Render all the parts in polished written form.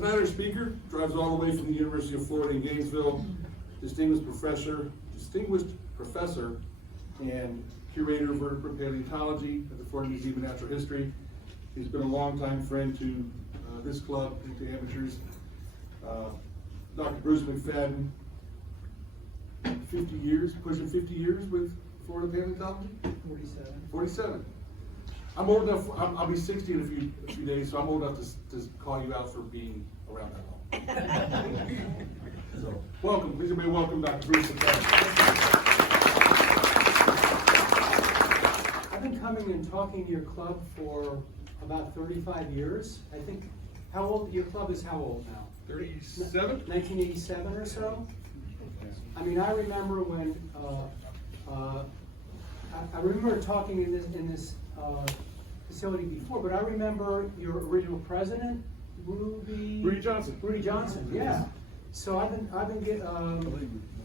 Tonight our speaker drives all the way from the University of Florida in Gainesville, distinguished professor and curator of vertebrate paleontology at the Florida Museum of Natural History. He's been a longtime friend to this club and to amateurs. Dr. Bruce MacFadden, 50 years, pushing 50 years with Florida Paleontology? 47. I'm old enough, I'll be 60 in a few days, so I'm old enough to call you out for being around that long. So, welcome, please everybody welcome Dr. Bruce MacFadden. I've been coming and talking to your club for about 35 years. I think, how old, your club is how old now? 37? 1987 or so? I mean, I remember when, I remember talking in this facility before, but I remember your original president, Rudy Johnson, yeah. So I've been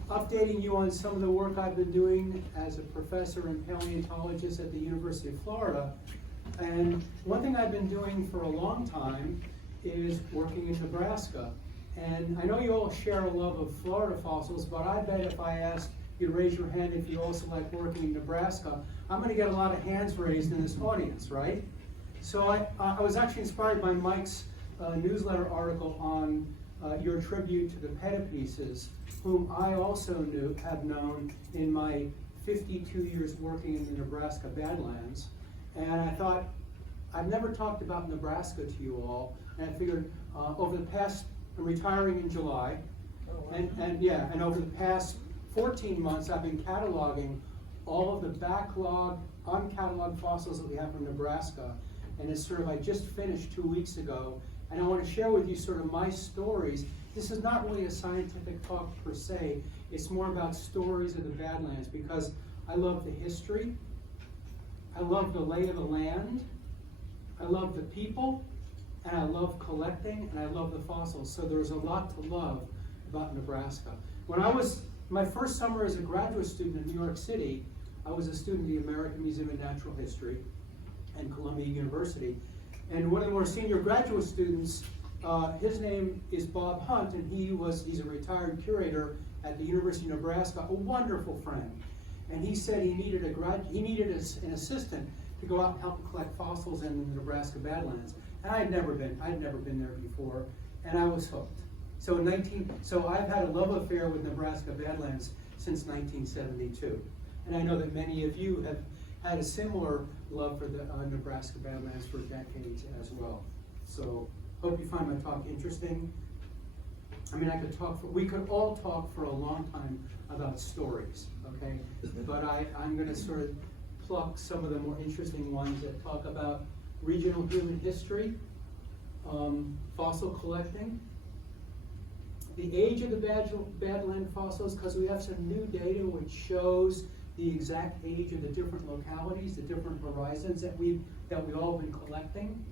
updating you on some of the work I've been doing as a professor and paleontologist at the University of Florida. And one thing I've been doing for a long time is working in Nebraska. And I know you all share a love of Florida fossils, but I bet if I asked you to raise your hand if you also like working in Nebraska, I'm going to get a lot of hands raised in this audience, right? So I was actually inspired by Mike's newsletter article on your tribute to the petapieces, whom I also have known in my 52 years working in the Nebraska Badlands. And I thought, I've never talked about Nebraska to you all, and I figured over the past, I'm retiring in July, and over the past 14 months I've been cataloging all of the backlog, uncatalogued fossils that we have from Nebraska. And it's sort of, I just finished 2 weeks ago, and I want to share with you sort of my stories. This is not really a scientific talk per se, it's more about stories of the Badlands, because I love the history, I love the lay of the land, I love the people, and I love collecting, and I love the fossils. So there's a lot to love about Nebraska. When I was, my first summer as a graduate student in New York City, I was a student of the American Museum of Natural History and Columbia University. And one of the more senior graduate students, his name is Bob Hunt, and he's a retired curator at the University of Nebraska, a wonderful friend. And he said he needed an assistant to go out and help collect fossils in the Nebraska Badlands. And I'd never been there before, and I was hooked. So I've had a love affair with Nebraska Badlands since 1972. And I know that many of you have had a similar love for the Nebraska Badlands for decades as well. So hope you find my talk interesting. I mean, we could all talk for a long time about stories, okay? But I'm gonna sort of pluck some of the more interesting ones that talk about regional human history, fossil collecting, the age of the Badland fossils, because we have some new data which shows the exact age of the different localities, the different horizons that we've all been collecting.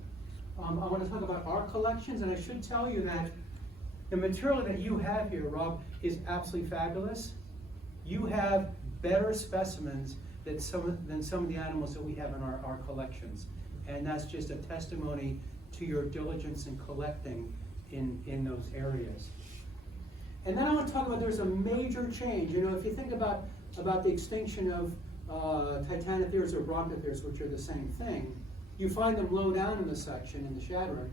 I want to talk about our collections, and I should tell you that the material that you have here, Rob, is absolutely fabulous. You have better specimens than some of the animals that we have in our collections. And that's just a testimony to your diligence in collecting in those areas. And then I want to talk about, there's a major change. You know, if you think about the extinction of Titanotheres or Brontotheres, which are the same thing, you find them low down in the section, in the shattering,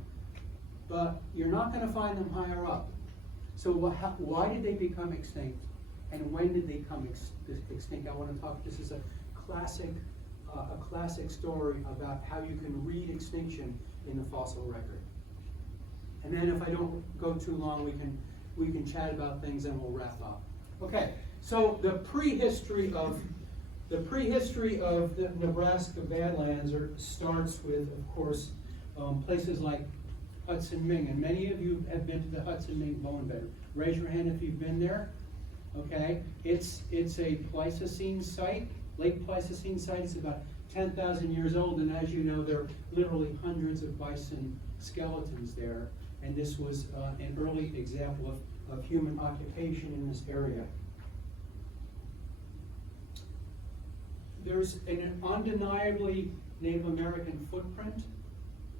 but you're not going to find them higher up. So why did they become extinct, and when did they become extinct? I want to talk, this is a classic story about how you can read extinction in the fossil record. And then if I don't go too long, we can chat about things and we'll wrap up. Okay, so the prehistory of the Nebraska Badlands starts with, of course, places like Hudson Ming, and many of you have been to the Hudson Ming bone bed. Raise your hand if you've been there. Okay, it's a Pleistocene site, late Pleistocene site. It's about 10,000 years old, and as you know, there are literally hundreds of bison skeletons there. And this was an early example of human occupation in this area. There's an undeniably Native American footprint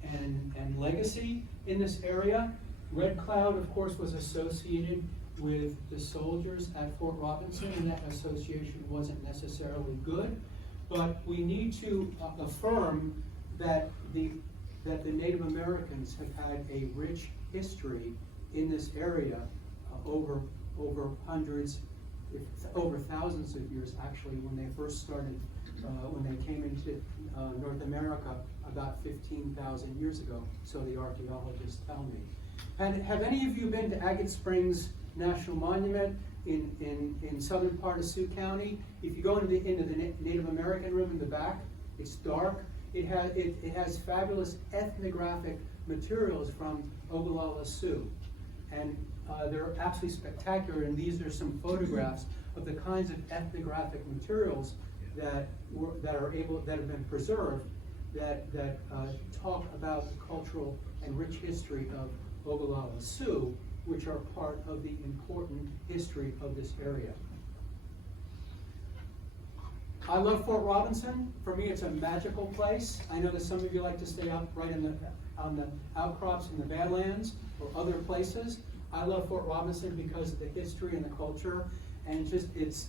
and legacy in this area. Red Cloud, of course, was associated with the soldiers at Fort Robinson, and that association wasn't necessarily good. But we need to affirm that the Native Americans have had a rich history in this area over hundreds, over thousands of years, actually, when they first started, when they came into North America about 15,000 years ago, so the archaeologists tell me. And have any of you been to Agate Springs National Monument in southern part of Sioux County? If you go into the Native American room in the back, it's dark. It has fabulous ethnographic materials from Ogallala Sioux, and they're absolutely spectacular. And these are some photographs of the kinds of ethnographic materials that have been preserved that talk about the cultural and rich history of Ogallala Sioux, which are part of the important history of this area. I love Fort Robinson. For me, it's a magical place. I know that some of you like to stay up right on the outcrops in the Badlands or other places. I love Fort Robinson because of the history and the culture, and just it's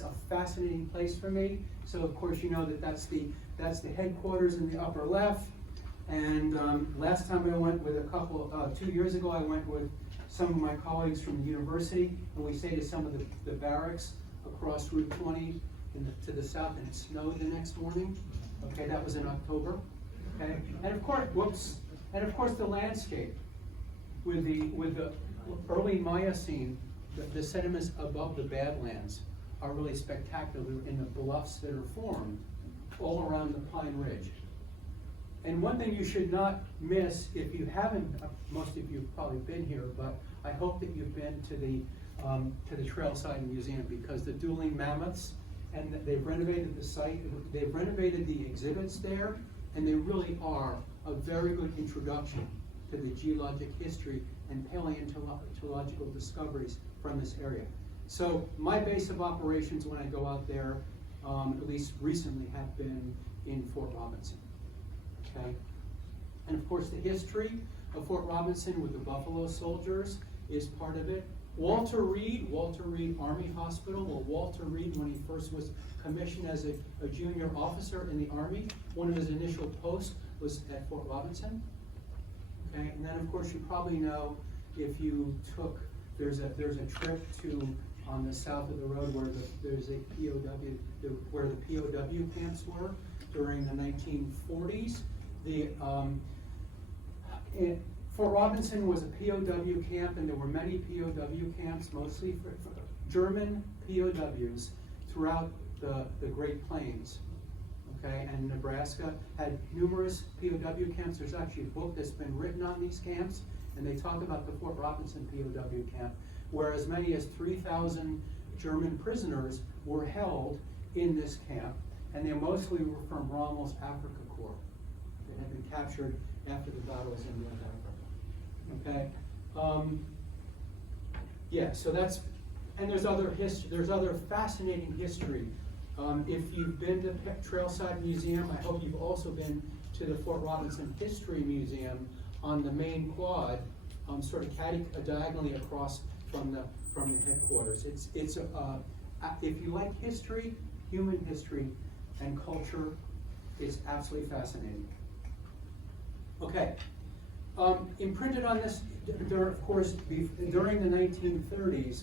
a fascinating place for me. So of course you know that's the headquarters in the upper left. And last time I went with 2 years ago, I went with some of my colleagues from the university, and we stayed at some of the barracks across Route 20 to the south, and it snowed the next morning. Okay, that was in October. Okay, and of course, the landscape with the early Miocene, the sediments above the Badlands are really spectacular in the bluffs that are formed all around the Pine Ridge. And one thing you should not miss, if you haven't, most of you have probably been here, but I hope that you've been to the Trailside Museum, because the dueling mammoths, and they've renovated the site, they've renovated the exhibits there, and they really are a very good introduction to the geologic history and paleontological discoveries from this area. So my base of operations when I go out there, at least recently, have been in Fort Robinson. Okay, and of course the history of Fort Robinson with the Buffalo Soldiers is part of it. Walter Reed Army Hospital. Well, Walter Reed, when he first was commissioned as a junior officer in the Army, one of his initial posts was at Fort Robinson. Okay, and then of course you probably know, if you took, there's a trip to on the south of the road where there's a POW, where the POW camps were during the 1940s. Fort Robinson was a POW camp, and there were many POW camps, mostly for German POWs throughout the Great Plains. Okay, and Nebraska had numerous POW camps. There's actually a book that's been written on these camps, and they talk about the Fort Robinson POW camp, where as many as 3,000 German prisoners were held in this camp, and they mostly were from Rommel's Africa Corps. They had been captured after the battles in North Africa. Okay, yeah. So that's, and there's other history. There's other fascinating history. If you've been to Trailside Museum, I hope you've also been to the Fort Robinson History Museum on the main quad, sort of diagonally across from the headquarters. It's if you like history, human history, and culture, it's absolutely fascinating. Okay, imprinted on this, of course, during the 1930s,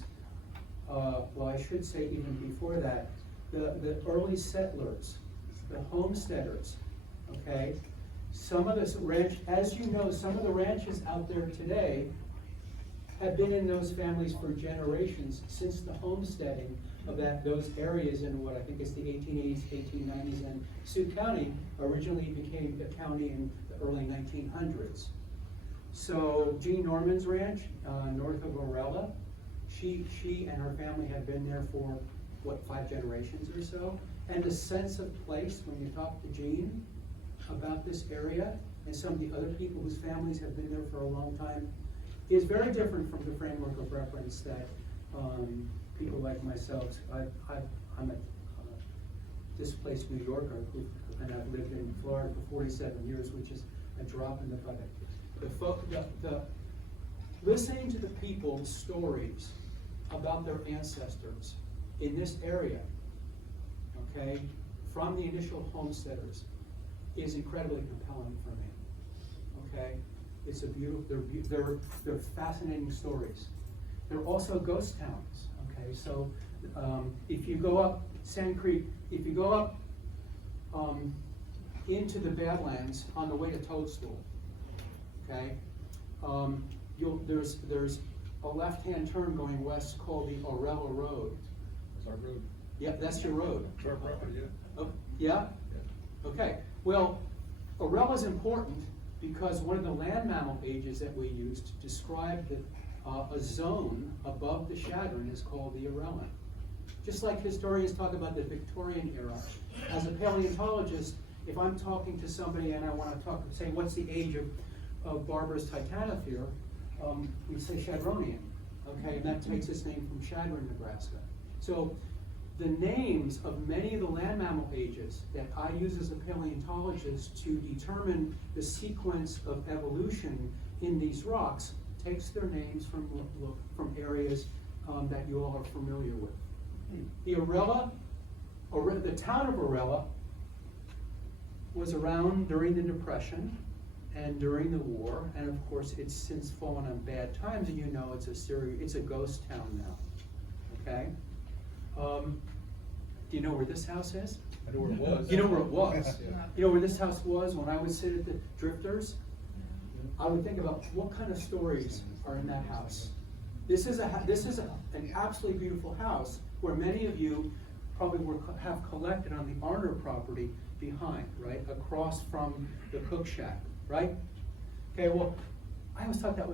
well, I should say even before that, the early settlers, the homesteaders, okay, some of the ranch, as you know, some of the ranches out there today have been in those families for generations since the homesteading of those areas in what I think is the 1880s, 1890s, and Sioux County originally became a county in the early 1900s. So Jean Norman's ranch, north of Orella, she and her family have been there for, what, 5 generations or so? And the sense of place, when you talk to Jean about this area, and some of the other people whose families have been there for a long time, is very different from the framework of reference that people like myself, I'm a displaced New Yorker, and I've lived in Florida for 47 years, which is a drop in the bucket. listening to the people's stories about their ancestors in this area, okay, from the initial homesteaders, is incredibly compelling for me. Okay, it's a beautiful. They're fascinating stories. They're also ghost towns. Okay, so if you go up Sand Creek, if you go up into the Badlands on the way to Toadstool, okay, there's a left-hand turn going west called the Orella Road. That's our road. Yep, that's your road. It's our property, yeah. Oh, yeah? Yeah. Okay, well, Orella is important because one of the land mammal ages that we use to describe a zone above the Shadron is called the Orella. Just like historians talk about the Victorian era. As a paleontologist, if I'm talking to somebody and I want to say what's the age of Barbara's Titanothere, we say Shadronian, okay, and that takes its name from Shadron, Nebraska. So the names of many of the land mammal ages that I use as a paleontologist to determine the sequence of evolution in these rocks takes their names from areas that you all are familiar with. The Orella, the town of Orella, was around during the Depression and during the war, and of course it's since fallen on bad times, and you know it's a ghost town now. Okay. Do you know where this house is? I know where it was. You know where it was. Yeah. You know where this house was when I would sit at the Drifters? I would think about what kind of stories are in that house. This is an absolutely beautiful house where many of you probably have collected on the Arner property behind, right, across from the cook shack, right? Okay, well, I always thought I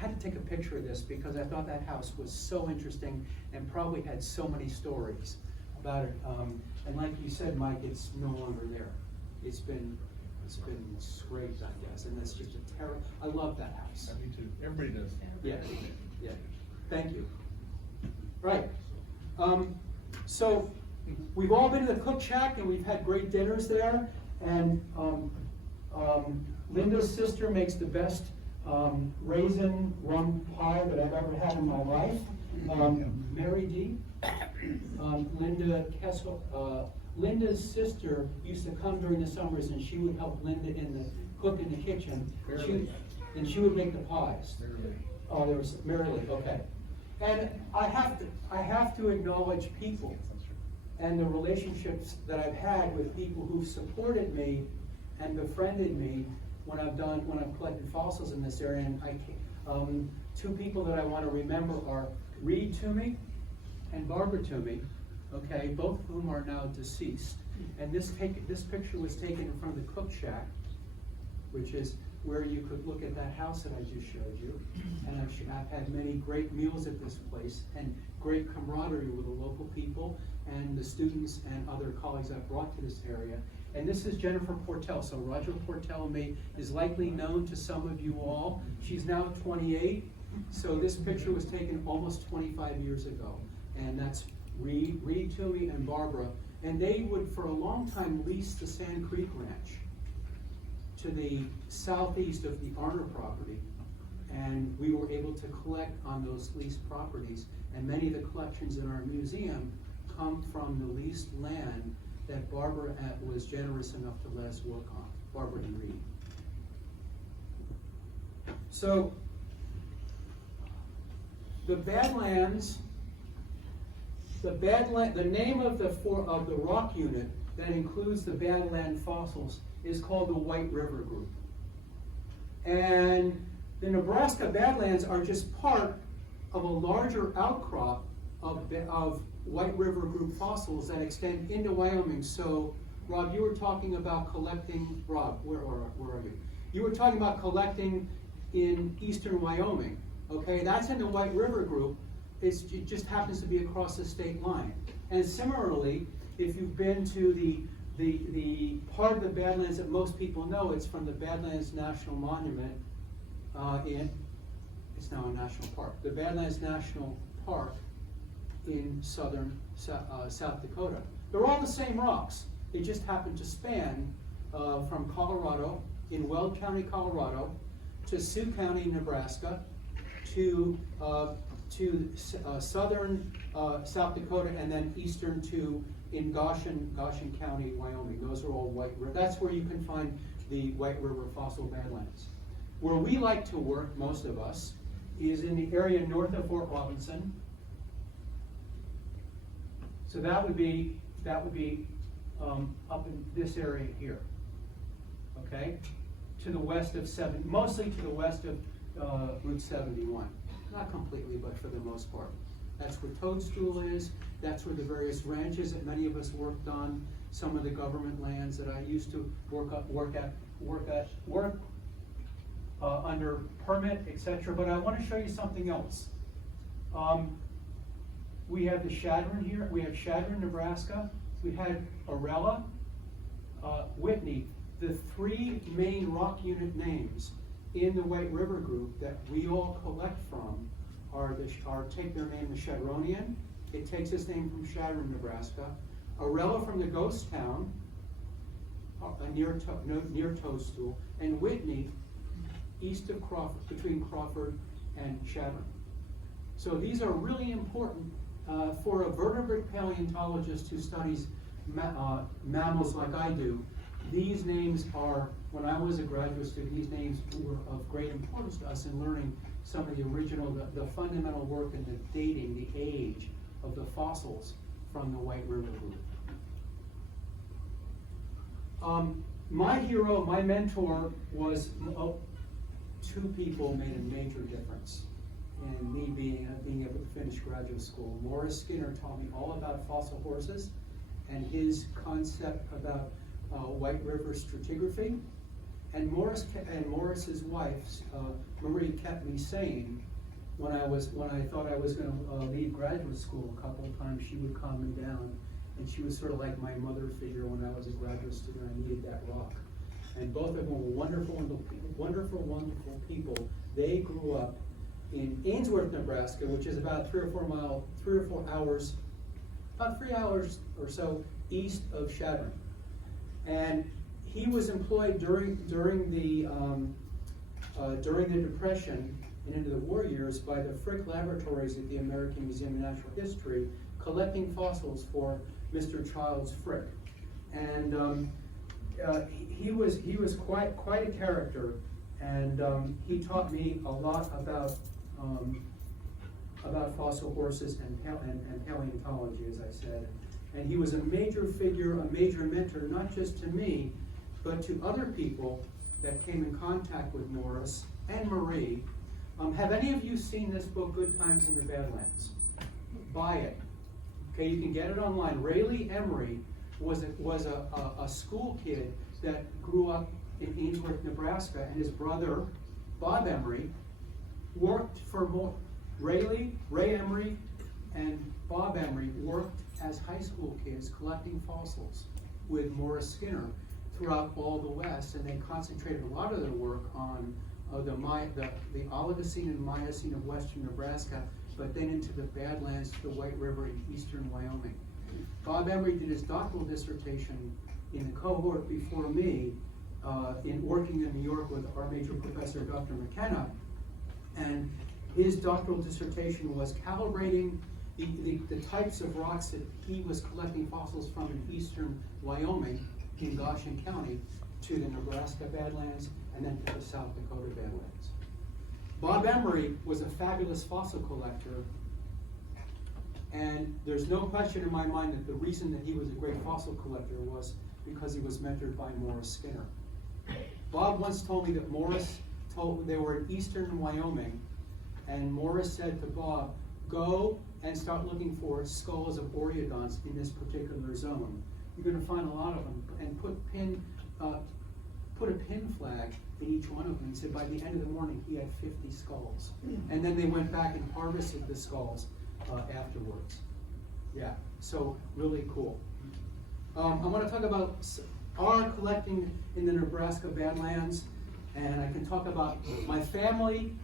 had to take a picture of this because I thought that house was so interesting and probably had so many stories about it. And like you said, Mike, it's no longer there. It's been scraped, I guess, and that's just a terrible. I love that house. Me too. Everybody does. Yeah, yeah. Thank you. Right. So we've all been to the cook shack and we've had great dinners there. And Linda's sister makes the best raisin rum pie that I've ever had in my life. Mary D. Linda Kessel. Linda's sister used to come during the summers and she would help Linda cook in the kitchen. And she would make the pies. Oh, there was Merrily, okay. And I have to acknowledge people and the relationships that I've had with people who've supported me and befriended me when I've collected fossils in this area. And two people that I want to remember are Reed Toomey and Barbara Toomey, okay, both of whom are now deceased. And this picture was taken in front of the cook shack, which is where you could look at that house that I just showed you. And I've had many great meals at this place and great camaraderie with the local people and the students and other colleagues I've brought to this area. And this is Jennifer Portell. So Roger Portell is likely known to some of you all. She's now 28. So this picture was taken almost 25 years ago. And that's Reed Toomey and Barbara. And they would, for a long time, lease the Sand Creek Ranch to the southeast of the Arner property. And we were able to collect on those leased properties. And many of the collections in our museum come from the leased land that Barbara was generous enough to let us work on, Barbara and Reed. So, the Badlands, the name of the rock unit that includes the Badland fossils is called the White River Group. And the Nebraska Badlands are just part of a larger outcrop of White River Group fossils that extend into Wyoming. So, Rob, you were talking about collecting, Rob, where are you? You were talking about collecting in eastern Wyoming. Okay, that's in the White River Group. It just happens to be across the state line. And similarly, if you've been to the part of the Badlands that most people know, it's from the Badlands National Monument it's now a national park. The Badlands National Park in southern South Dakota. They're all the same rocks. They just happen to span from Colorado, in Weld County, Colorado, to Sioux County, Nebraska, to southern South Dakota, and then eastern to in Goshen County, Wyoming. Those are all White River. That's where you can find the White River fossil badlands. Where we like to work, most of us, is in the area north of Fort Robinson. So that would be up in this area here. Okay, to the west of mostly to the west of Route 71. Not completely, but for the most part. That's where Toadstool is. That's where the various ranches that many of us worked on. Some of the government lands that I used to work under permit, etc. But I want to show you something else. We have the Shadron here. We have Shadron, Nebraska. We had Arella, Whitney. The three main rock unit names in the White River group that we all collect from take their name, the Shadronian. It takes its name from Shadron, Nebraska. Arella from the ghost town near Toadstool, and Whitney east of Crawford, between Crawford and Shadron. So these are really important for a vertebrate paleontologist who studies mammals like I do. These names are, when I was a graduate student, these names were of great importance to us in learning some of the original, the fundamental work in the dating, the age of the fossils from the White River group. My hero, my mentor was, two people made a major difference in me being able to finish graduate school. Morris Skinner taught me all about fossil horses and his concept about White River stratigraphy. And Morris's wife, Marie, kept me sane when I thought I was going to leave graduate school. A couple of times she would calm me down, and she was sort of like my mother figure when I was a graduate student. I needed that rock. And both of them were wonderful, wonderful people. They grew up in Ainsworth, Nebraska, which is about 3 hours or so east of Shadron. And he was employed during the Depression and into the war years by the Frick Laboratories at the American Museum of Natural History, collecting fossils for Mr. Childs Frick. And he was quite a character, and he taught me a lot about fossil horses and paleontology, as I said. And he was a major figure, a major mentor, not just to me, but to other people that came in contact with Morris and Marie. Have any of you seen this book, Good Times in the Badlands? Buy it. Okay, you can get it online. Rayleigh Emery was a school kid that grew up in Ainsworth, Nebraska, and his brother, Bob Emery, worked for Ray Emery and Bob Emery worked as high school kids collecting fossils with Morris Skinner throughout all the West, and they concentrated a lot of their work on the Oligocene and Miocene of western Nebraska, but then into the Badlands to the White River in eastern Wyoming. Bob Emery did his doctoral dissertation in the cohort before me, in working in New York with our major professor, Dr. McKenna, and his doctoral dissertation was calibrating the types of rocks that he was collecting fossils from in eastern Wyoming in Goshen County to the Nebraska Badlands and then to the South Dakota Badlands. Bob Emery was a fabulous fossil collector, and there's no question in my mind that the reason that he was a great fossil collector was because he was mentored by Morris Skinner. Bob once told me that they were in eastern Wyoming, and Morris said to Bob, go and start looking for skulls of Oreodonts in this particular zone. You're going to find a lot of them, and put a pin flag in each one of them. He said by the end of the morning he had 50 skulls. And then they went back and harvested the skulls afterwards. Yeah, so really cool. I want to talk about our collecting in the Nebraska Badlands, and I can talk about my family,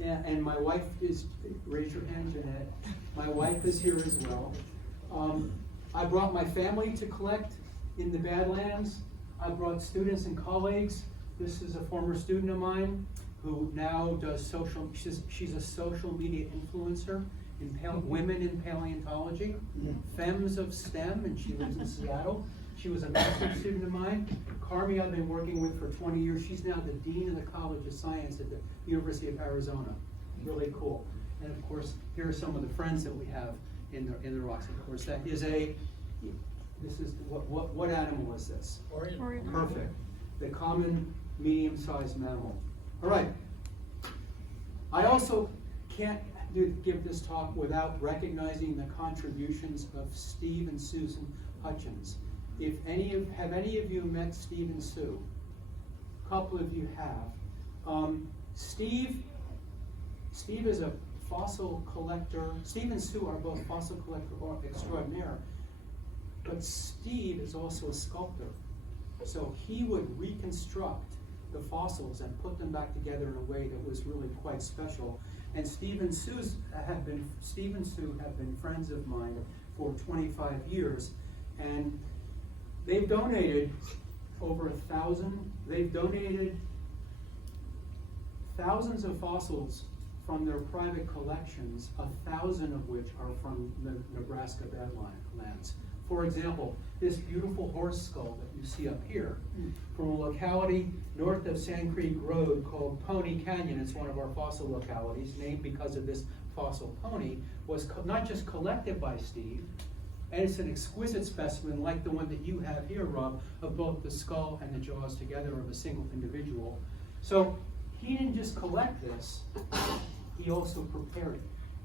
and my wife is, raise your hand, Jeanette. My wife is here as well. I brought my family to collect in the Badlands. I brought students and colleagues. This is a former student of mine who now does she's a social media influencer in women in paleontology, Femmes of STEM, and she lives in Seattle. She was a master's student of mine. Carmi I've been working with for 20 years. She's now the Dean of the College of Science at the University of Arizona. Really cool. And of course, here are some of the friends that we have in the rocks. Of course, that is what animal is this? Oriental. Perfect. The common medium-sized mammal. All right. I also can't give this talk without recognizing the contributions of Steve and Susan Hutchins. Have any of you met Steve and Sue? A couple of you have. Steve is a fossil collector. Steve and Sue are both fossil collector extraordinaire, but Steve is also a sculptor. So he would reconstruct the fossils and put them back together in a way that was really quite special. And Steve and Sue have been friends of mine for 25 years, and they've donated over 1,000. They've donated thousands of fossils from their private collections, 1,000 of which are from the Nebraska Badlands. For example, this beautiful horse skull that you see up here from a locality north of Sand Creek Road called Pony Canyon. It's one of our fossil localities, named because of this fossil pony, was not just collected by Steve, and it's an exquisite specimen like the one that you have here, Rob, of both the skull and the jaws together of a single individual. So he didn't just collect this, he also prepared it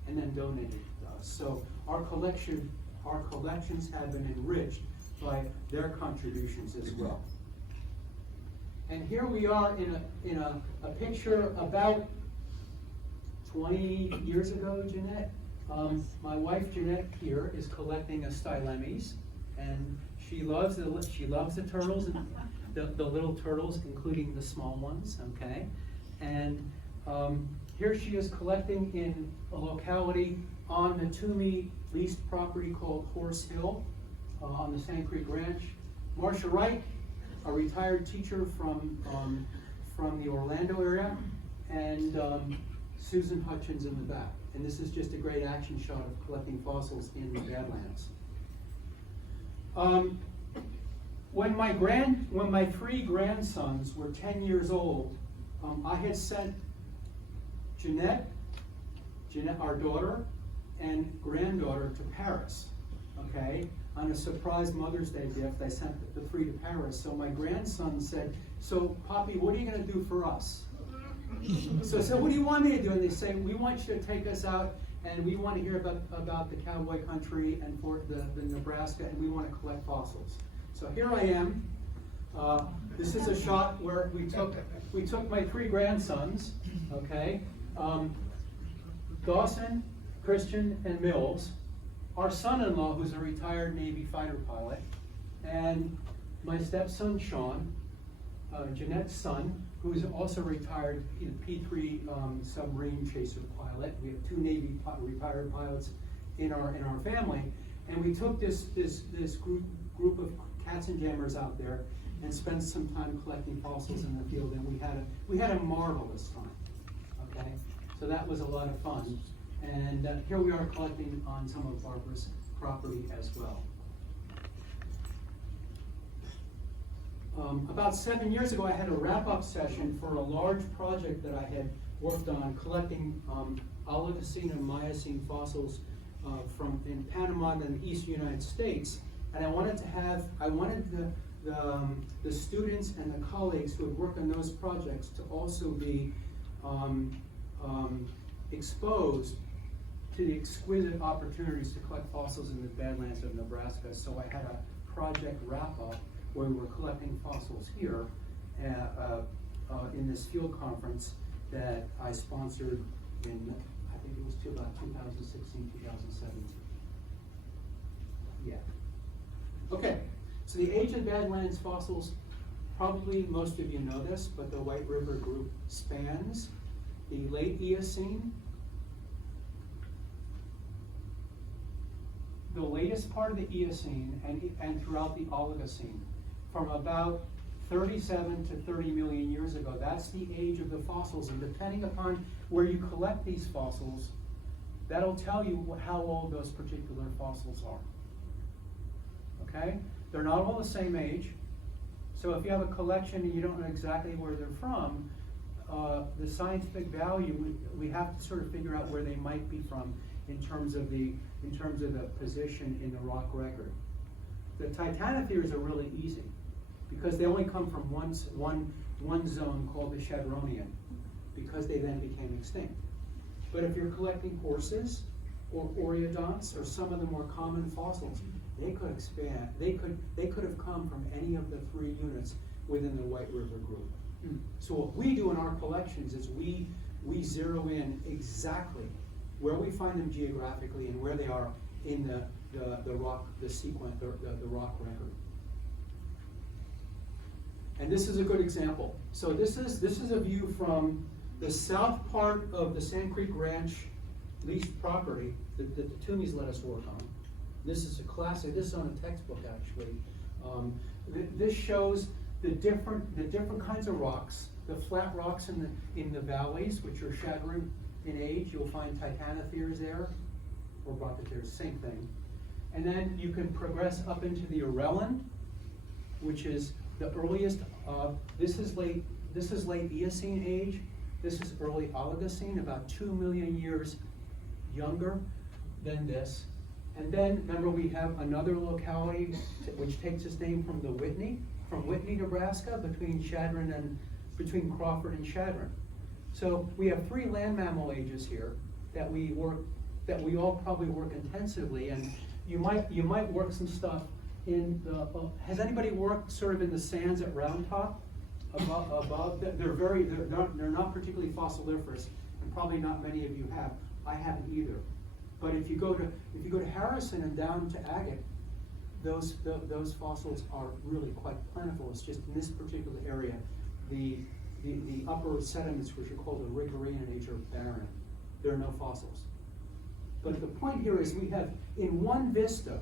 and then donated it to us. So our collections have been enriched by their contributions as well. And here we are in a picture about 20 years ago, Jeanette. My wife Jeanette here is collecting a stylemes, and she loves the turtles and the little turtles, including the small ones. Okay, and here she is collecting in a locality on the Toomey leased property called Horse Hill on the Sand Creek Ranch. Marcia Wright, a retired teacher from the Orlando area, and Susan Hutchins in the back. And this is just a great action shot of collecting fossils in the Badlands. When my 3 grandsons were 10 years old, I had sent Jeanette, our daughter, and granddaughter to Paris, okay? On a surprise Mother's Day gift, I sent the 3 to Paris. So my grandson said, "So, Poppy, what are you gonna do for us?" So I said, "What do you want me to do?" And they say, "We want you to take us out, and we want to hear about the cowboy country and for the Nebraska, and we want to collect fossils." So here I am. This is a shot where we took my 3 grandsons, okay? Dawson, Christian, and Mills, our son-in-law, who's a retired Navy fighter pilot, and my stepson, Sean, Jeanette's son, who's also retired P-3 submarine chaser pilot. We have 2 Navy retired pilots in our family, and we took this group of katzenjammers out there and spent some time collecting fossils in the field, and we had a marvelous time. Okay, so that was a lot of fun, and here we are collecting on some of Barbara's property as well. About 7 years ago, I had a wrap-up session for a large project that I had worked on, collecting Oligocene and Miocene fossils from in Panama and the eastern United States. And I wanted the students and the colleagues who had worked on those projects to also be exposed to the exquisite opportunities to collect fossils in the Badlands of Nebraska. So I had a project wrap-up where we were collecting fossils here in this field conference that I sponsored in, I think it was about 2016, 2017. Yeah. Okay, so the age of Badlands fossils, probably most of you know this, but the White River group spans the late Eocene, the latest part of the Eocene, and throughout the Oligocene, from about 37 to 30 million years ago. That's the age of the fossils, and depending upon where you collect these fossils, that'll tell you how old those particular fossils are. Okay? They're not all the same age. So if you have a collection and you don't know exactly where they're from, the scientific value, we have to sort of figure out where they might be from in terms of the position in the rock record. The titanotheres are really easy because they only come from one zone called the Shadronian, because they then became extinct. But if you're collecting horses or oreodonts or some of the more common fossils, they could expand. They could have come from any of the 3 units within the White River group. So what we do in our collections is we zero in exactly where we find them geographically and where they are in the rock record. And this is a good example. So this is a view from the south part of the Sand Creek Ranch leased property that the Toomeys let us work on. This is a classic. This is on a textbook actually. This shows the different kinds of rocks. The flat rocks in the valleys, which are Shadron in age. You'll find titanotheres there, or brachiotheres, same thing. And then you can progress up into the Arellan, which is the earliest. This is late Eocene age. This is early Oligocene, about 2 million years younger than this. And then remember we have another locality which takes its name from Whitney, Nebraska, between Crawford and Shadron. So we have 3 land mammal ages here that we all probably work intensively, and you might work some stuff in the. Has anybody worked sort of in the sands at Round Top? Above, they're not particularly fossiliferous, and probably not many of you have. I haven't either. But if you go to Harrison and down to Agate, those fossils are really quite plentiful. It's just in this particular area, the upper sediments, which are called the Rickerian age, are barren. There are no fossils. But the point here is we have, in one vista,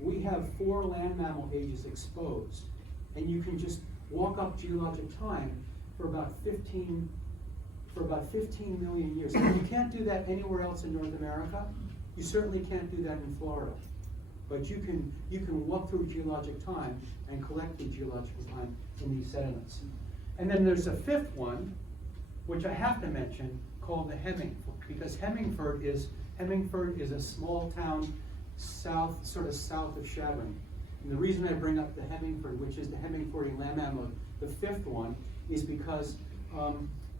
we have 4 land mammal ages exposed, and you can just walk up geologic time for about 15 million years. And you can't do that anywhere else in North America. You certainly can't do that in Florida. But you can walk through geologic time and collect the geological time in these sediments. And then there's a 5th one, which I have to mention, called the Hemmingford, because Hemmingford is a small town sort of south of Shadron. And the reason I bring up the Hemmingford, which is the Hemingfordian land mammal, the 5th one, is because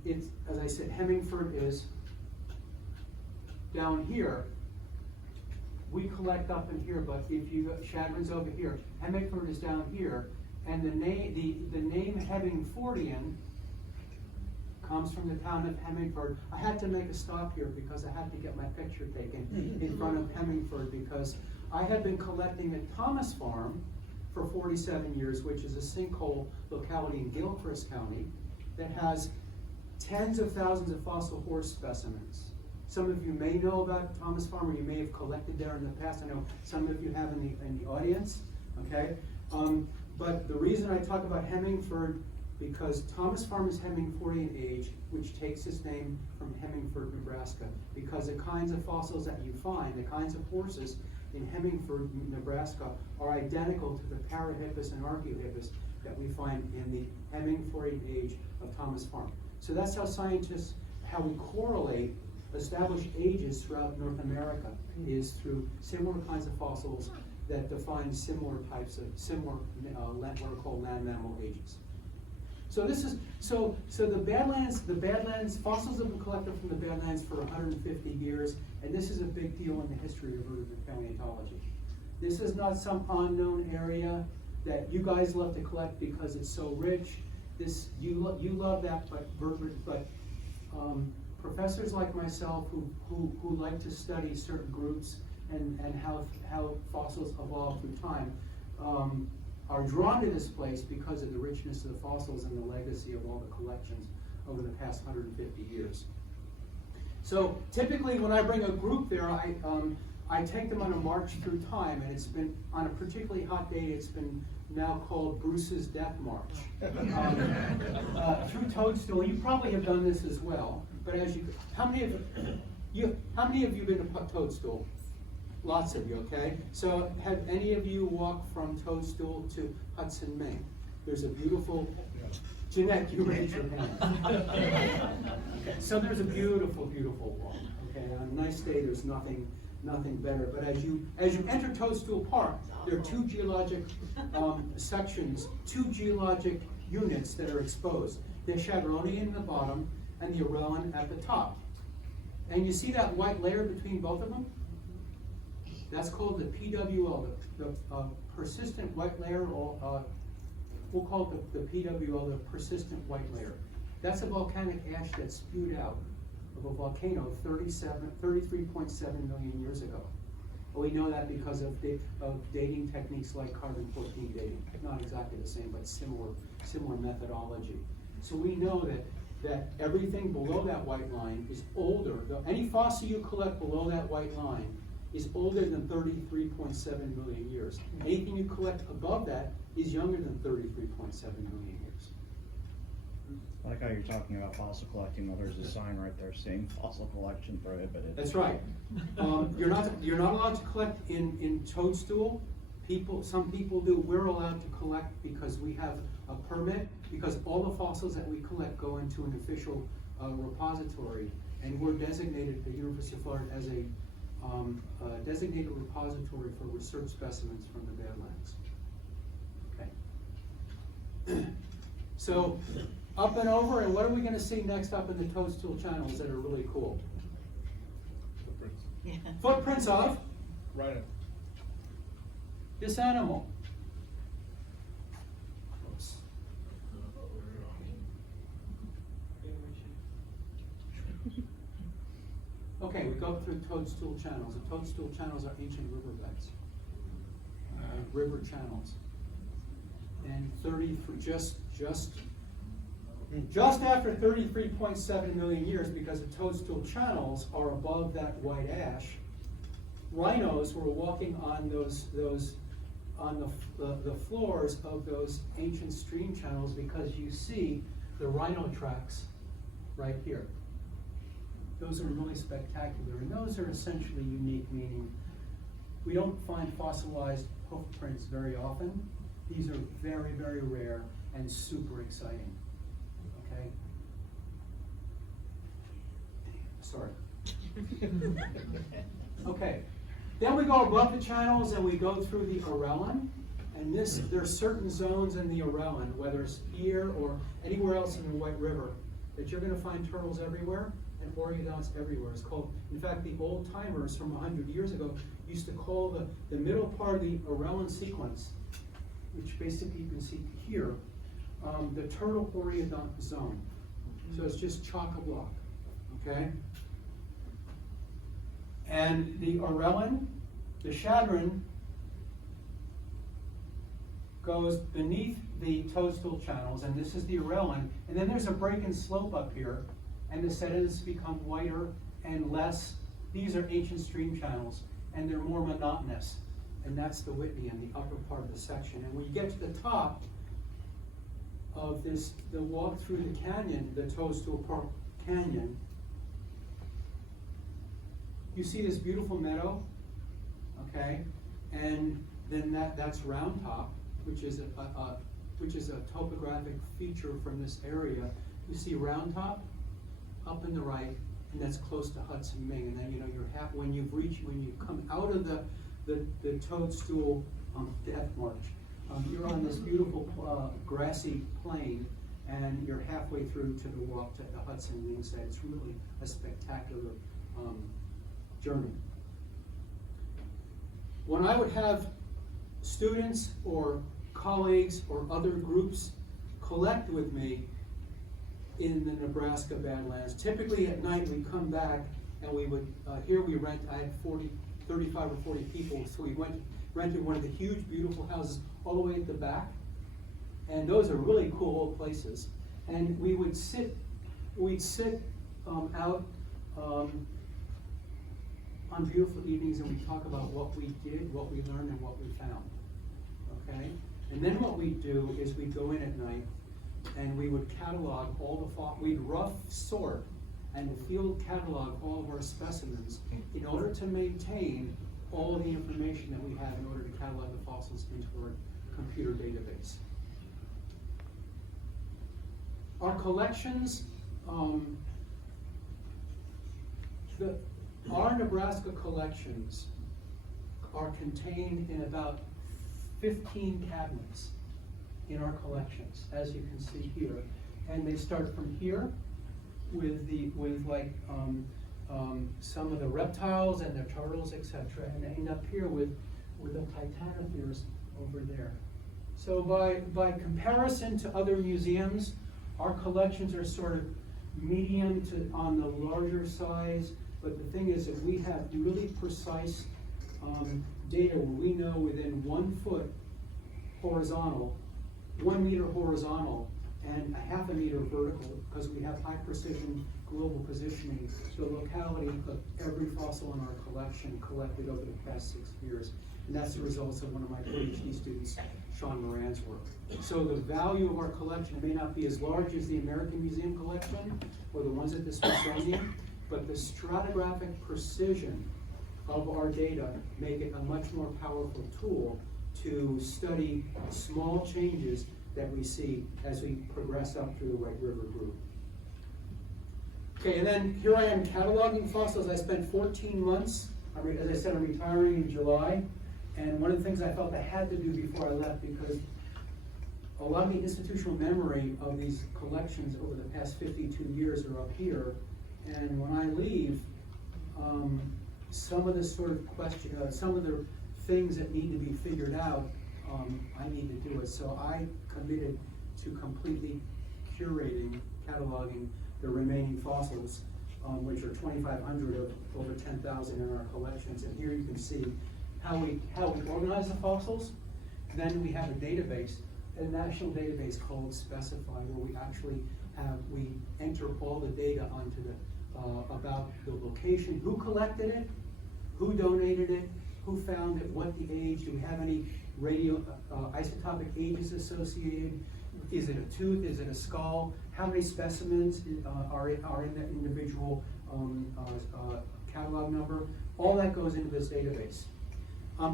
it's, as I said, Hemmingford is down here. We collect up in here, but if you go, Shadron's over here. Hemmingford is down here, and the name Hemingfordian comes from the town of Hemmingford. I had to make a stop here because I had to get my picture taken in front of Hemmingford, because I had been collecting at Thomas Farm for 47 years, which is a sinkhole locality in Gilchrist County that has tens of thousands of fossil horse specimens. Some of you may know about Thomas Farm, or you may have collected there in the past. I know some of you have in the audience, okay? But the reason I talk about Hemmingford, because Thomas Farm is Hemingfordian age, which takes its name from Hemingford, Nebraska, because the kinds of fossils that you find, the kinds of horses in Hemingford, Nebraska, are identical to the Parahippus and Archaeohippus that we find in the Hemingfordian age of Thomas Farm. So that's how we correlate established ages throughout North America, is through similar kinds of fossils that define similar types of what are called land mammal ages. So this is the Badlands fossils have been collected from the Badlands for 150 years, and this is a big deal in the history of vertebrate paleontology. This is not some unknown area that you guys love to collect because it's so rich. You love that, but professors like myself who like to study certain groups and how fossils evolve through time are drawn to this place because of the richness of the fossils and the legacy of all the collections over the past 150 years. So typically when I bring a group there, I take them on a march through time, and it's been, on a particularly hot day, it's been now called Bruce's Death March. Through Toadstool, you probably have done this as well, but as you, how many of you been to Toadstool? Lots of you, okay? So have any of you walked from Toadstool to Hudson, Maine? There's a beautiful, Jeanette, you raise your hand. Okay, so there's a beautiful, beautiful walk, okay? On a nice day, there's nothing better. But as you enter Toadstool Park, there are two geologic sections, two geologic units that are exposed. The Chadronian at the bottom and the Arellan at the top. And you see that white layer between both of them? That's called the PWL, the persistent white layer, or we'll call it the PWL, the persistent white layer. That's a volcanic ash that spewed out of a volcano 33.7 million years ago. Well, we know that because of dating techniques like carbon-14 dating. Not exactly the same, but similar methodology. So we know that everything below that white line is older. Any fossil you collect below that white line is older than 33.7 million years. Anything you collect above that is younger than 33.7 million years. I like how you're talking about fossil collecting. Well, there's a sign right there saying fossil collection prohibited. That's right. You're not allowed to collect in Toadstool. Some people do. We're allowed to collect because we have a permit, because all the fossils that we collect go into an official repository, and we're designated at the University of Florida as a designated repository for research specimens from the Badlands. Okay. So, up and over, and what are we going to see next up in the Toadstool channels that are really cool? Footprints. Yeah. Footprints of Right. this animal. Oops. Okay, we go through Toadstool channels. The Toadstool channels are ancient riverbeds, river channels. And just after 33.7 million years, because the Toadstool channels are above that white ash, rhinos were walking on the floors of those ancient stream channels, because you see the rhino tracks right here. Those are really spectacular, and those are essentially unique, meaning we don't find fossilized hoof prints very often. These are very, very rare and super exciting, okay? Sorry. Okay, then we go above the channels and we go through the Arellan, and there's certain zones in the Arellan, whether it's here or anywhere else in the White River, that you're gonna find turtles everywhere and ornodonts everywhere. It's called, in fact, the old timers from 100 years ago used to call the middle part of the Arellan sequence, which basically you can see here, the turtle ornodont zone. So it's just chock-a-block, okay? And the Arellan, the Chadron, goes beneath the Toadstool channels, and this is the Arellan, and then there's a break and slope up here, and the sediments become whiter and less. These are ancient stream channels, and they're more monotonous, and that's the Whitney in the upper part of the section. And when you get to the top of this, the walk through the canyon, the Toadstool Park Canyon, you see this beautiful meadow, okay, and then that's Round Top, which is a topographic feature from this area. You see Round Top up in the right, and that's close to Hudson, Maine. And then when you come out of the Toadstool Death March, you're on this beautiful grassy plain, and you're halfway through to the walk to the Hudson Maine side. It's really a spectacular journey. When I would have students or colleagues or other groups collect with me in the Nebraska Badlands, typically at night we come back and we would, here we rent, I had 35 or 40 people, so we rented one of the huge beautiful houses all the way at the back, and those are really cool old places. And we'd sit out on beautiful evenings and we talk about what we did, what we learned, and what we found, okay? And then what we do is we go in at night and we would catalog all the we'd rough sort and field catalog all of our specimens in order to maintain all of the information that we have in order to catalog the fossils into our computer database. Our collections, our Nebraska collections are contained in about 15 cabinets in our collections, as you can see here. And they start from here with some of the reptiles and the turtles, etc., and they end up here with the titanotheres over there. So by comparison to other museums, our collections are sort of medium to on the larger size, but the thing is that we have really precise data where we know within 1 foot horizontal, 1 meter horizontal, and a half a meter vertical, because we have high precision global positioning, the locality of every fossil in our collection collected over the past 6 years. And that's the results of one of my PhD students, Sean Moran's work. So the value of our collection may not be as large as the American Museum collection or the ones at the Smithsonian, but the stratigraphic precision of our data make it a much more powerful tool to study small changes that we see as we progress up through the White River Group. Okay, and then here I am cataloging fossils. I spent 14 months. As I said, I'm retiring in July. And one of the things I felt I had to do before I left, because a lot of the institutional memory of these collections over the past 52 years are up here. And when I leave, some of the sort of some of the things that need to be figured out, I need to do it. So I committed to completely curating, cataloging the remaining fossils, which are 2,500 of over 10,000 in our collections. And here you can see how we organize the fossils. Then we have a database, a national database called Specify, where we actually we enter all the data onto the about the location, who collected it, who donated it, who found it, what the age, do we have any isotopic ages associated, is it a tooth, is it a skull, how many specimens are in the individual catalog number. All that goes into this database.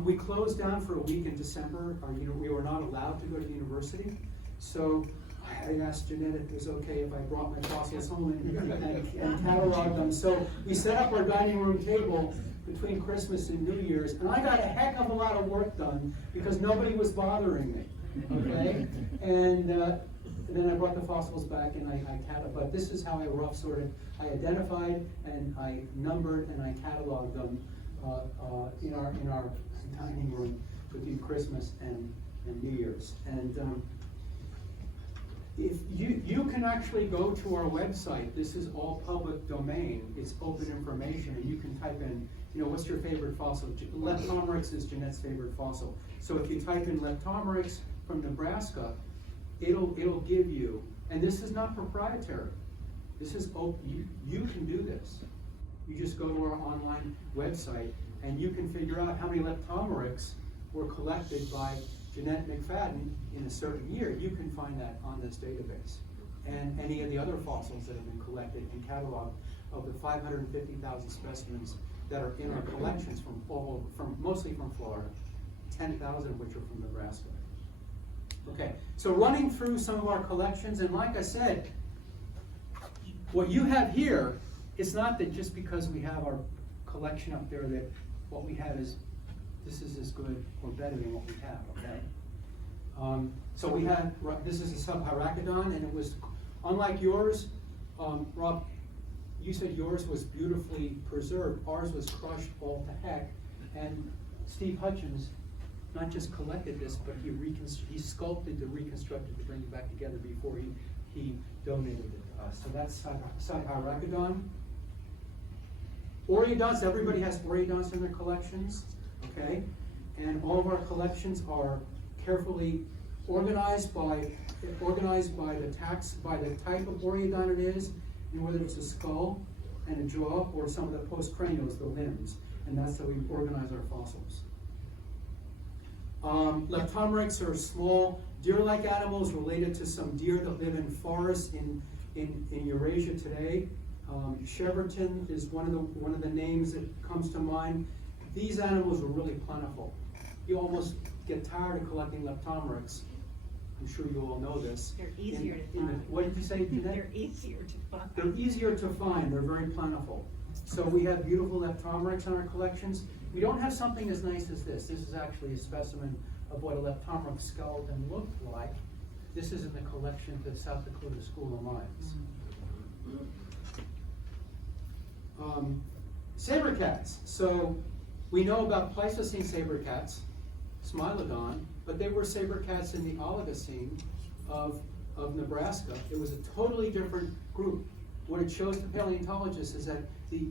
We closed down for a week in December. We were not allowed to go to the university, so I asked Jeanette if it was okay if I brought my fossils home and cataloged them. So we set up our dining room table between Christmas and New Year's, and I got a heck of a lot of work done because nobody was bothering me, okay? And then I brought the fossils back and I cataloged, but this is how I rough sorted. I identified and I numbered and I cataloged them in our dining room between Christmas and New Year's. And if you can actually go to our website, this is all public domain, it's open information, and you can type in, what's your favorite fossil? Leptomeryx is Jeanette's favorite fossil. So if you type in Leptomeryx from Nebraska, it'll give you, and this is not proprietary, this is open, you can do this. You just go to our online website and you can figure out how many Leptomeryx were collected by Jeanette MacFadden in a certain year. You can find that on this database. And any of the other fossils that have been collected and cataloged of the 550,000 specimens that are in our collections mostly from Florida, 10,000 of which are from Nebraska. Okay, so running through some of our collections, and like I said, what you have here, it's not that just because we have our collection up there that what we have is, this is as good or better than what we have, okay? So we had, this is a Subhyrachodon, and it was, unlike yours, Rob, you said yours was beautifully preserved. Ours was crushed all to heck. And Steve Hutchins not just collected this, but he sculpted to reconstruct it to bring it back together before he donated it to us. So that's Subhyrachodon. Oreodonts, everybody has oreodonts in their collections, okay? And all of our collections are carefully organized by the type of oreodont it is, and whether it's a skull and a jaw or some of the postcranials, the limbs. and that's how we organize our fossils. Leptomerics are small deer-like animals related to some deer that live in forests in Eurasia today. Cheverton is one of the names that comes to mind. These animals are really plentiful. You almost get tired of collecting leptomerics. I'm sure you all know this. They're easier to find. What did you say, Jeanette? They're easier to find. They're easier to find, they're very plentiful. So we have beautiful leptomerics in our collections. We don't have something as nice as this. This is actually a specimen of what a leptomeric skeleton looked like. This is in the collection at the South Dakota School of Mines. Saber cats. So we know about Pleistocene saber cats, Smilodon, but they were saber cats in the Oligocene of Nebraska. It was a totally different group. What it shows to paleontologists is that the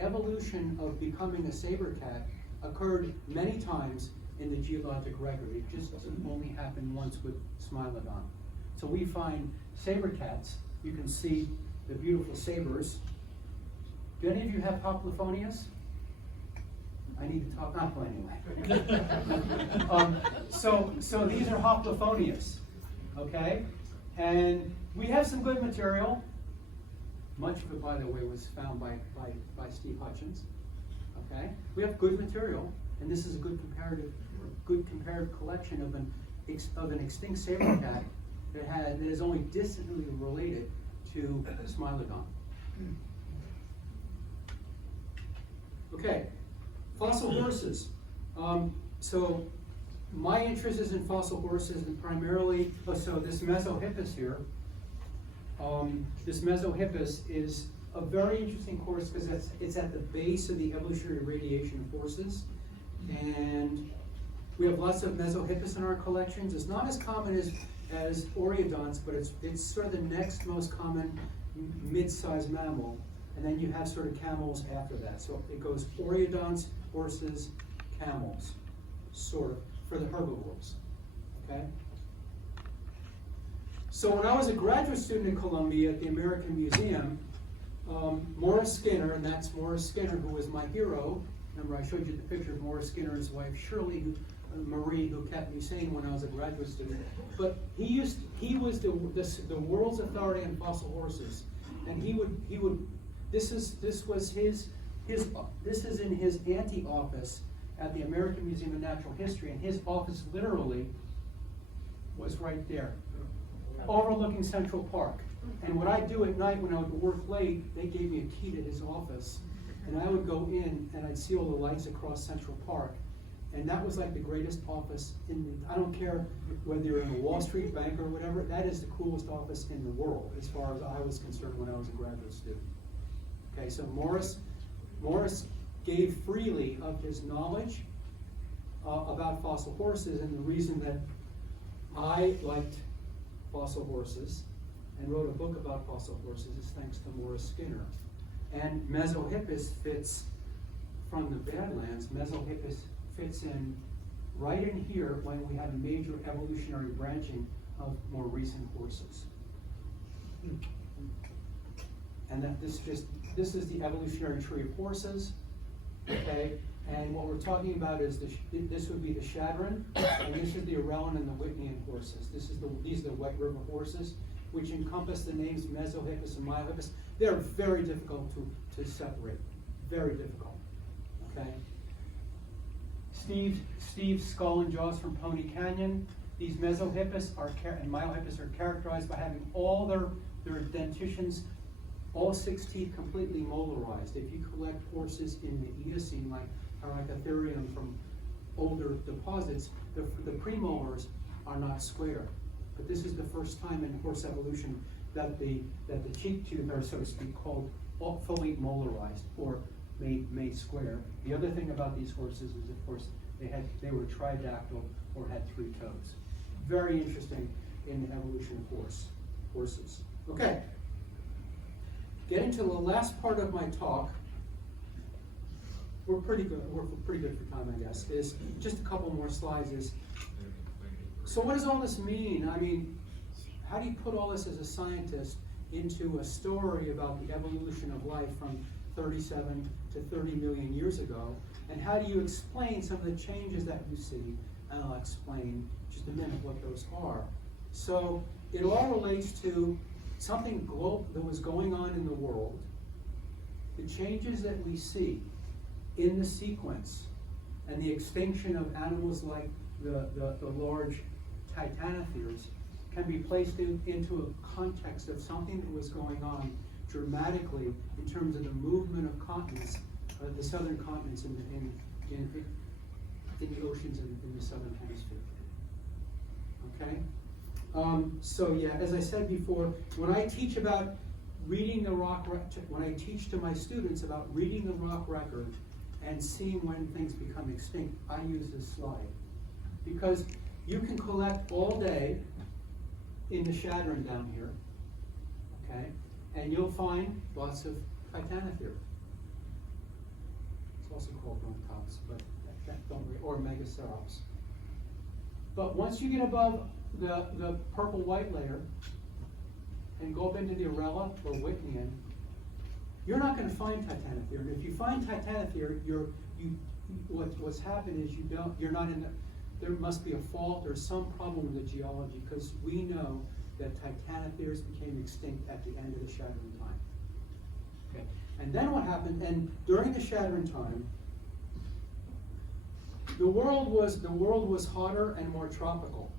evolution of becoming a saber cat occurred many times in the geologic record. It just only happened once with Smilodon. So we find saber cats. You can see the beautiful sabers. Do any of you have Hoplophonius? I need to talk, not anyway. So these are Hoplophonius, okay? And we have some good material. Much of it, by the way, was found by Steve Hutchins, okay? We have good material, and this is a good comparative collection of an extinct saber cat that is only distantly related to Smilodon. Okay, fossil horses. So my interest is in fossil horses, and primarily, so this Mesohippus here, this Mesohippus is a very interesting course because it's at the base of the evolutionary radiation forces, and we have lots of Mesohippus in our collections. It's not as common as Oreodonts, but it's sort of the next most common mid-sized mammal. And then you have sort of camels after that. So it goes Oreodonts, horses, camels, sort of, for the herbivores, okay? So when I was a graduate student in Columbia at the American Museum, Morris Skinner, and that's Morris Skinner, who was my hero. Remember I showed you the picture of Morris Skinner and his wife Shirley, Marie, who kept me sane when I was a graduate student. But he was the world's authority on fossil horses. And this is in his ante-office at the American Museum of Natural History, and his office literally was right there, overlooking Central Park. And what I'd do at night when I would work late, they gave me a key to his office, and I would go in and I'd see all the lights across Central Park. And that was like the greatest office I don't care whether you're in a Wall Street bank or whatever, that is the coolest office in the world as far as I was concerned when I was a graduate student. Okay, so Morris gave freely of his knowledge about fossil horses, and the reason that I liked fossil horses and wrote a book about fossil horses is thanks to Morris Skinner. And Mesohippus fits from the Badlands. Mesohippus fits in right in here when we had a major evolutionary branching of more recent horses. And that this is the evolutionary tree of horses, okay? And what we're talking about is this would be the Shadron, and this is the Arellan and the Whitneyan horses. These are the White River horses, which encompass the names Mesohippus and Myohippus. They're very difficult to separate, very difficult, okay? Steve's skull and jaws from Pony Canyon. These Mesohippus and Myohippus are characterized by having all their dentitions, all 6 teeth completely molarized. If you collect horses in the Eocene, like Paracatherium from older deposits, the premolars are not square. But this is the first time in horse evolution that the cheek tooth are, so to speak, called fully molarized or made square. The other thing about these horses is, of course, they were tridactyl or had 3 toes. Very interesting in the evolution of horses. Okay. Getting to the last part of my talk, we're pretty good for time, I guess, is just a couple more slides. So what does all this mean? I mean, how do you put all this as a scientist into a story about the evolution of life from 37 to 30 million years ago? And how do you explain some of the changes that you see? And I'll explain in just a minute what those are. So it all relates to something that was going on in the world, the changes that we see in the sequence, and the extinction of animals like the large titanotheres can be placed into a context of something that was going on dramatically in terms of the movement of continents, the southern continents in the oceans in the southern hemisphere. Okay? So yeah, as I said before, when I teach about reading the rock, when I teach to my students about reading the rock record and seeing when things become extinct, I use this slide. Because you can collect all day in the Shadron down here, okay, and you'll find lots of titanotheres. It's also called brontops, but don't worry, or megacerops. But once you get above the purple-white layer and go up into the Arella or Whitneyan, you're not going to find titanotheres. And if you find titanotheres, what's happened is you're not in the. There must be a fault or some problem with the geology, because we know that titanotheres became extinct at the end of the Shadron time. Okay, and then what happened? And during the Shadron time, the world was hotter and more tropical.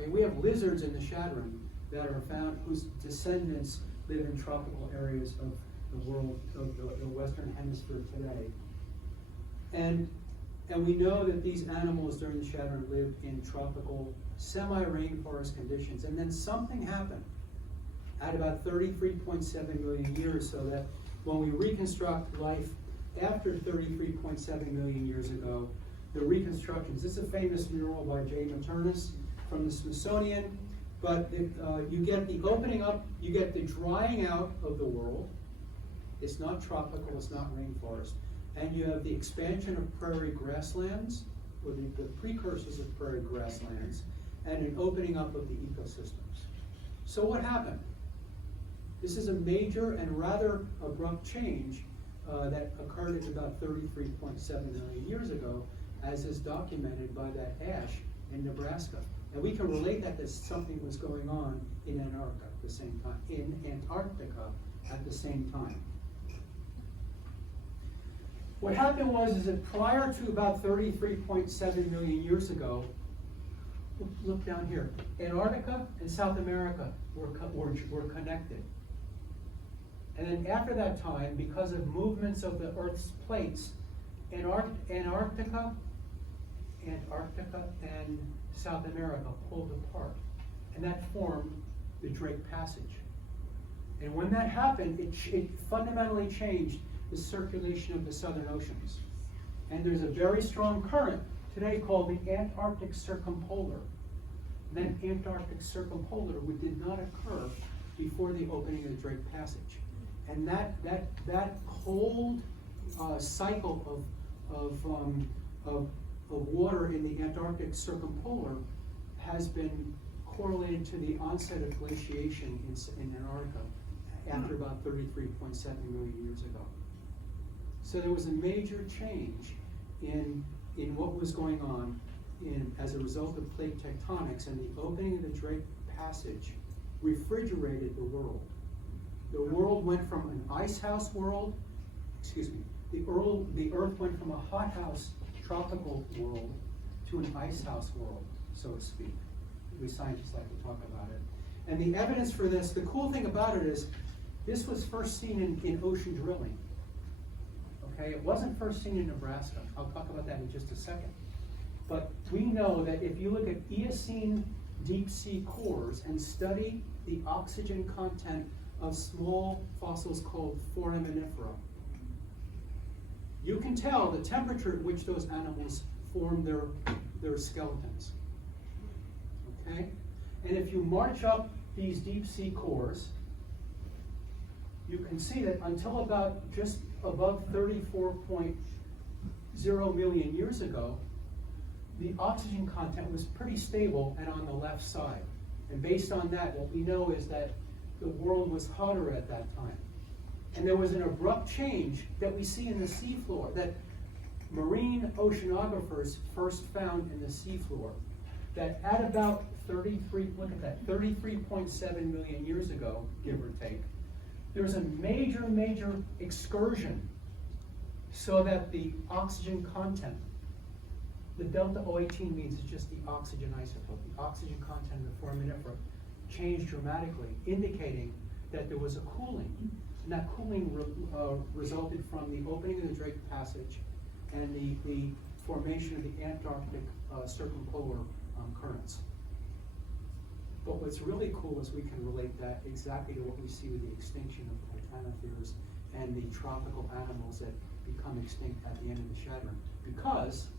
Okay, we have lizards in the Shadron that are found whose descendants live in tropical areas of the world, of the Western Hemisphere today. And we know that these animals during the Shadron lived in tropical, semi-rainforest conditions. And then something happened at about 33.7 million years, so that when we reconstruct life after 33.7 million years ago, the reconstructions, this is a famous mural by J. Maternus from the Smithsonian, but you get the opening up, you get the drying out of the world. It's not tropical, it's not rainforest. And you have the expansion of prairie grasslands, or the precursors of prairie grasslands, and an opening up of the ecosystems. So what happened? This is a major and rather abrupt change that occurred at about 33.7 million years ago, as is documented by that ash in Nebraska. And we can relate that to something that was going on in Antarctica at the same time. What happened was that prior to about 33.7 million years ago, look down here, Antarctica and South America were connected. And then after that time, because of movements of the Earth's plates, Antarctica and South America pulled apart. And that formed the Drake Passage. And when that happened, it fundamentally changed the circulation of the southern oceans. And there's a very strong current today called the Antarctic Circumpolar. That Antarctic Circumpolar did not occur before the opening of the Drake Passage. And that cold cycle of water in the Antarctic Circumpolar has been correlated to the onset of glaciation in Antarctica after about 33.7 million years ago. So there was a major change in what was going on as a result of plate tectonics, and the opening of the Drake Passage refrigerated the world. The world went from an icehouse world, the Earth went from a hothouse tropical world to an icehouse world, so to speak. We scientists like to talk about it. And the evidence for this, the cool thing about it is, this was first seen in ocean drilling. Okay, it wasn't first seen in Nebraska. I'll talk about that in just a second. But we know that if you look at Eocene deep sea cores and study the oxygen content of small fossils called foraminifera, you can tell the temperature at which those animals form their skeletons. Okay? And if you march up these deep sea cores, you can see that until about just above 34.0 million years ago, the oxygen content was pretty stable and on the left side. And based on that, what we know is that the world was hotter at that time. And there was an abrupt change that we see in the seafloor, that marine oceanographers first found in the seafloor, that at about 33.7 million years ago, give or take, there was a major excursion so that the oxygen content, the delta O18 means it's just the oxygen isotope, the oxygen content in the foraminifera changed dramatically, indicating that there was a cooling. And that cooling resulted from the opening of the Drake Passage and the formation of the Antarctic circumpolar currents. But what's really cool is we can relate that exactly to what we see with the extinction of titanotheres and the tropical animals that become extinct at the end of the shattering. Because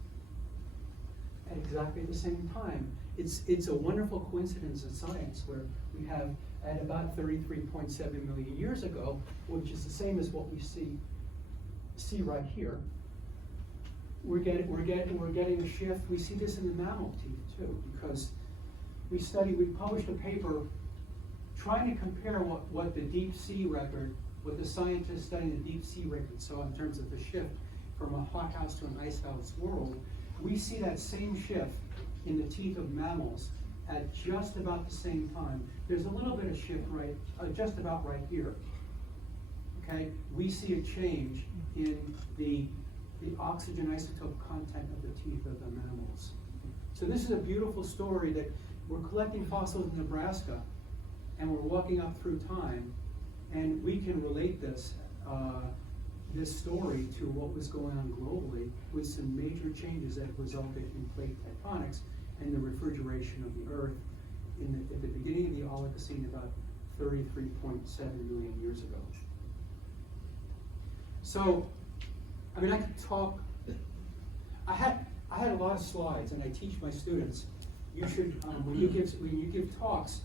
at exactly the same time, it's a wonderful coincidence in science where we have at about 33.7 million years ago, which is the same as what we see right here. We're getting a shift. We see this in the mammal teeth too, because we published a paper trying to compare what the deep sea record, what the scientists studying the deep sea record saw in terms of the shift from a hothouse to an icehouse world. We see that same shift in the teeth of mammals at just about the same time. There's a little bit of shift just about right here. Okay, we see a change in the oxygen isotope content of the teeth of the mammals. So this is a beautiful story that we're collecting fossils in Nebraska, and we're walking up through time, and we can relate this story to what was going on globally with some major changes that resulted in plate tectonics and the refrigeration of the Earth at the beginning of the Oligocene about 33.7 million years ago. So, I mean, I could talk. I had a lot of slides, and I teach my students. You should, when you give talks,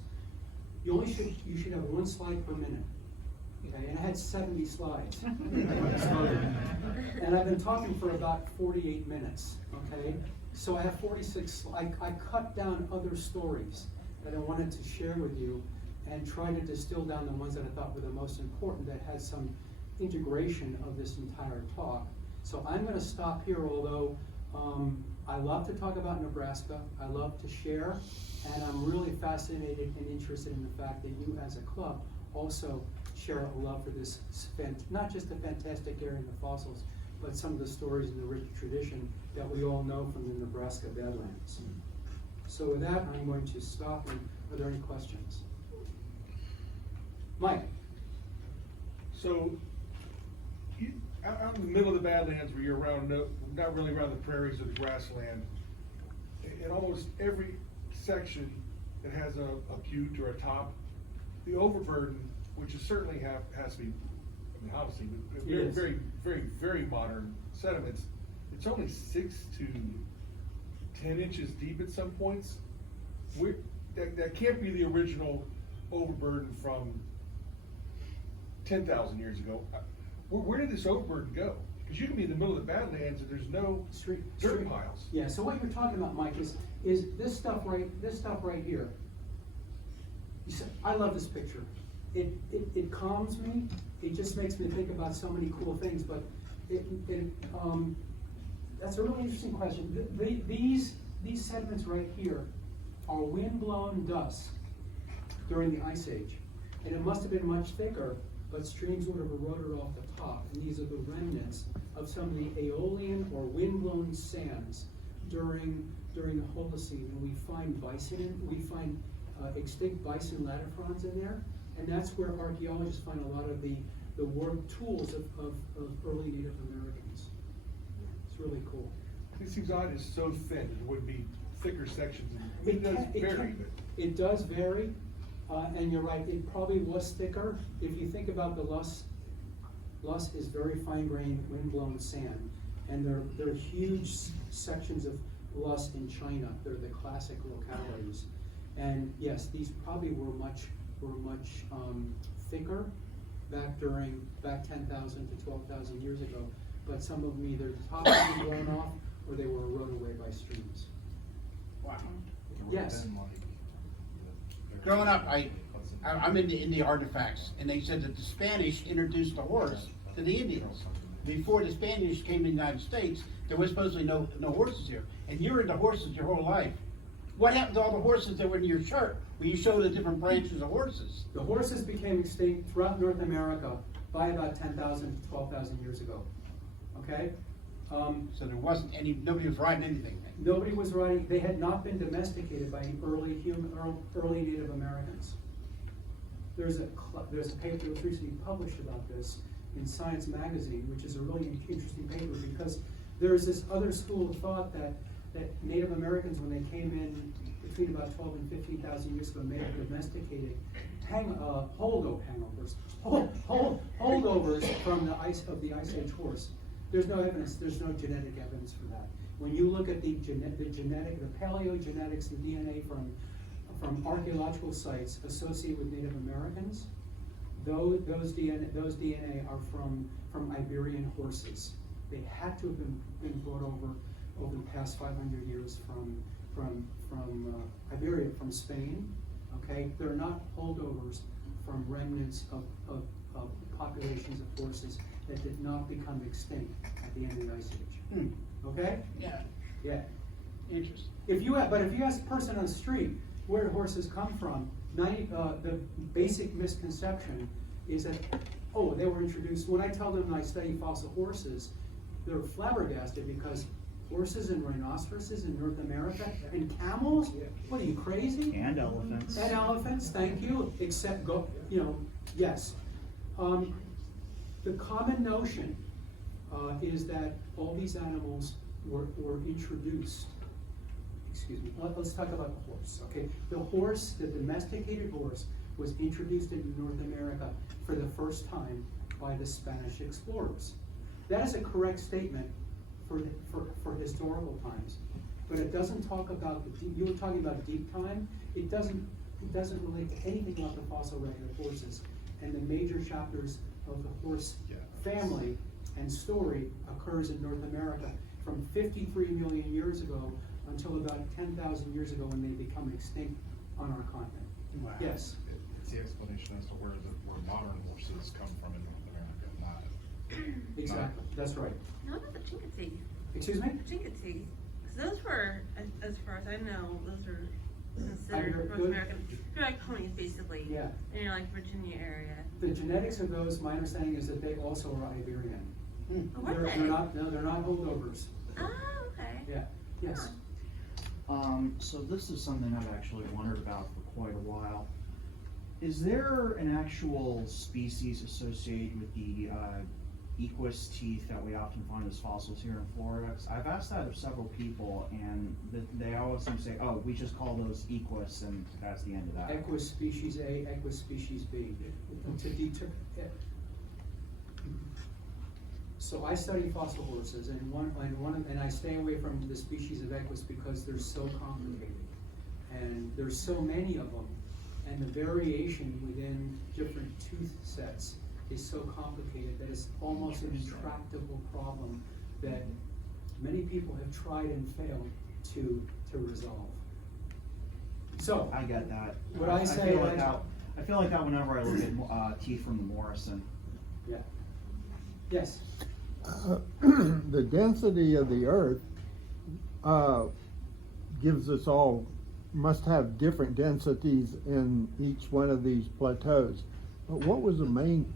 you should have one slide per minute. Okay, and I had 70 slides. And I've been talking for about 48 minutes. Okay, so I have 46. I cut down other stories that I wanted to share with you, and try to distill down the ones that I thought were the most important, that had some integration of this entire talk. So I'm going to stop here, although I love to talk about Nebraska. I love to share, and I'm really fascinated and interested in the fact that you as a club also share a love for this, not just the fantastic area of the fossils, but some of the stories and the rich tradition that we all know from the Nebraska Badlands. So with that, I'm going to stop, and are there any questions? Mike? So, out in the middle of the Badlands, where you're around, not really around the prairies or the grassland, in almost every section that has a butte or a top, the overburden, which is certainly has to be, I mean, obviously, but very modern sediments, it's only 6 to 10 inches deep at some points. That can't be the original overburden from 10,000 years ago. Where did this overburden go? Because you can be in the middle of the Badlands and there's no dirt piles. Yeah. So what you're talking about, Mike, is this stuff right here. I love this picture. It calms me. It just makes me think about so many cool things. But that's a really interesting question. These sediments right here are wind-blown dust during the Ice Age, and it must have been much thicker, but streams would have eroded off the top. And these are the remnants of some of the aeolian or wind-blown sands during the Holocene. And we find bison, we find extinct bison latifrons in there, and that's where archaeologists find a lot of the work tools of early Native Americans. It's really cool. It seems odd it's so thin. It would be thicker sections. I mean, It does vary, and you're right, it probably was thicker. If you think about the loess is very fine-grained, wind-blown sand, and there are huge sections of loess in China. They're the classic localities. And yes, these probably were much thicker back 10,000 to 12,000 years ago. But some of them either the top had been blown off or they were eroded away by streams. Wow. Yes. Growing up, I'm into Indian artifacts, and they said that the Spanish introduced the horse to the Indians. Before the Spanish came to the United States, there was supposedly no horses here, and you were into horses your whole life. What happened to all the horses that were in your shirt when you showed the different branches of horses? The horses became extinct throughout North America by about 10,000 to 12,000 years ago. Okay? So there wasn't nobody was riding anything then. Nobody was riding, they had not been domesticated by early Native Americans. There's a paper that was recently published about this in Science Magazine, which is a really interesting paper because there's this other school of thought that Native Americans, when they came in between about 12 and 15,000 years ago, may have domesticated holdovers from the Ice Age horse. There's no evidence, there's no genetic evidence for that. When you look at the paleogenetics, the DNA from archaeological sites associated with Native Americans, those DNA are from Iberian horses. They had to have been brought over the past 500 years from Iberia, from Spain. Okay, they're not holdovers from remnants of populations of horses that did not become extinct at the end of the Ice Age. Okay? Yeah. Yeah. Interesting. If you ask a person on the street where do horses come from, the basic misconception is that, oh, they were introduced. When I tell them I study fossil horses, they're flabbergasted because horses and rhinoceroses in North America and camels? What are you, crazy? And elephants. And elephants, thank you. Except yes. The common notion is that all these animals were introduced. Excuse me. Let's talk about the horse. Okay, the horse, the domesticated horse, was introduced into North America for the first time by the Spanish explorers. That is a correct statement for historical times, but it doesn't talk about you were talking about deep time. It doesn't relate to anything about the fossil record of horses, and the major chapters of the horse family and story occurs in North America from 53 million years ago until about 10,000 years ago when they become extinct on our continent. Wow. Yes. It's the explanation as to where modern horses come from in North America, not. Exactly. That's right. What about the Chincoteague? Excuse me? Chincoteague. Because those were, as far as I know, those are Under- considered North good. American. They're like ponies, basically. Yeah. In your like Virginia area. The genetics of those, my understanding is that they also are Iberian. Oh, were They're they? they're not holdovers. Oh, okay. Yeah. Yes. So this is something I've actually wondered about for quite a while. Is there an actual species associated with the equus teeth that we often find as fossils here in Florida? 'Cause I've asked that of several people, and they always seem to say, "Oh, we just call those equus, and that's the end of that." Equus species A, Equus species B. So I study fossil horses, and I stay away from the species of Equus because they're so complicated, and there's so many of them, and the variation within different tooth sets is so complicated that it's almost an intractable problem that many people have tried and failed to resolve. So I get that. What I say, feel like that. I feel like that whenever I look at teeth from the Morrison. yeah. Yes. The density of the Earth gives us all, must have different densities in each one of these plateaus. But what was the main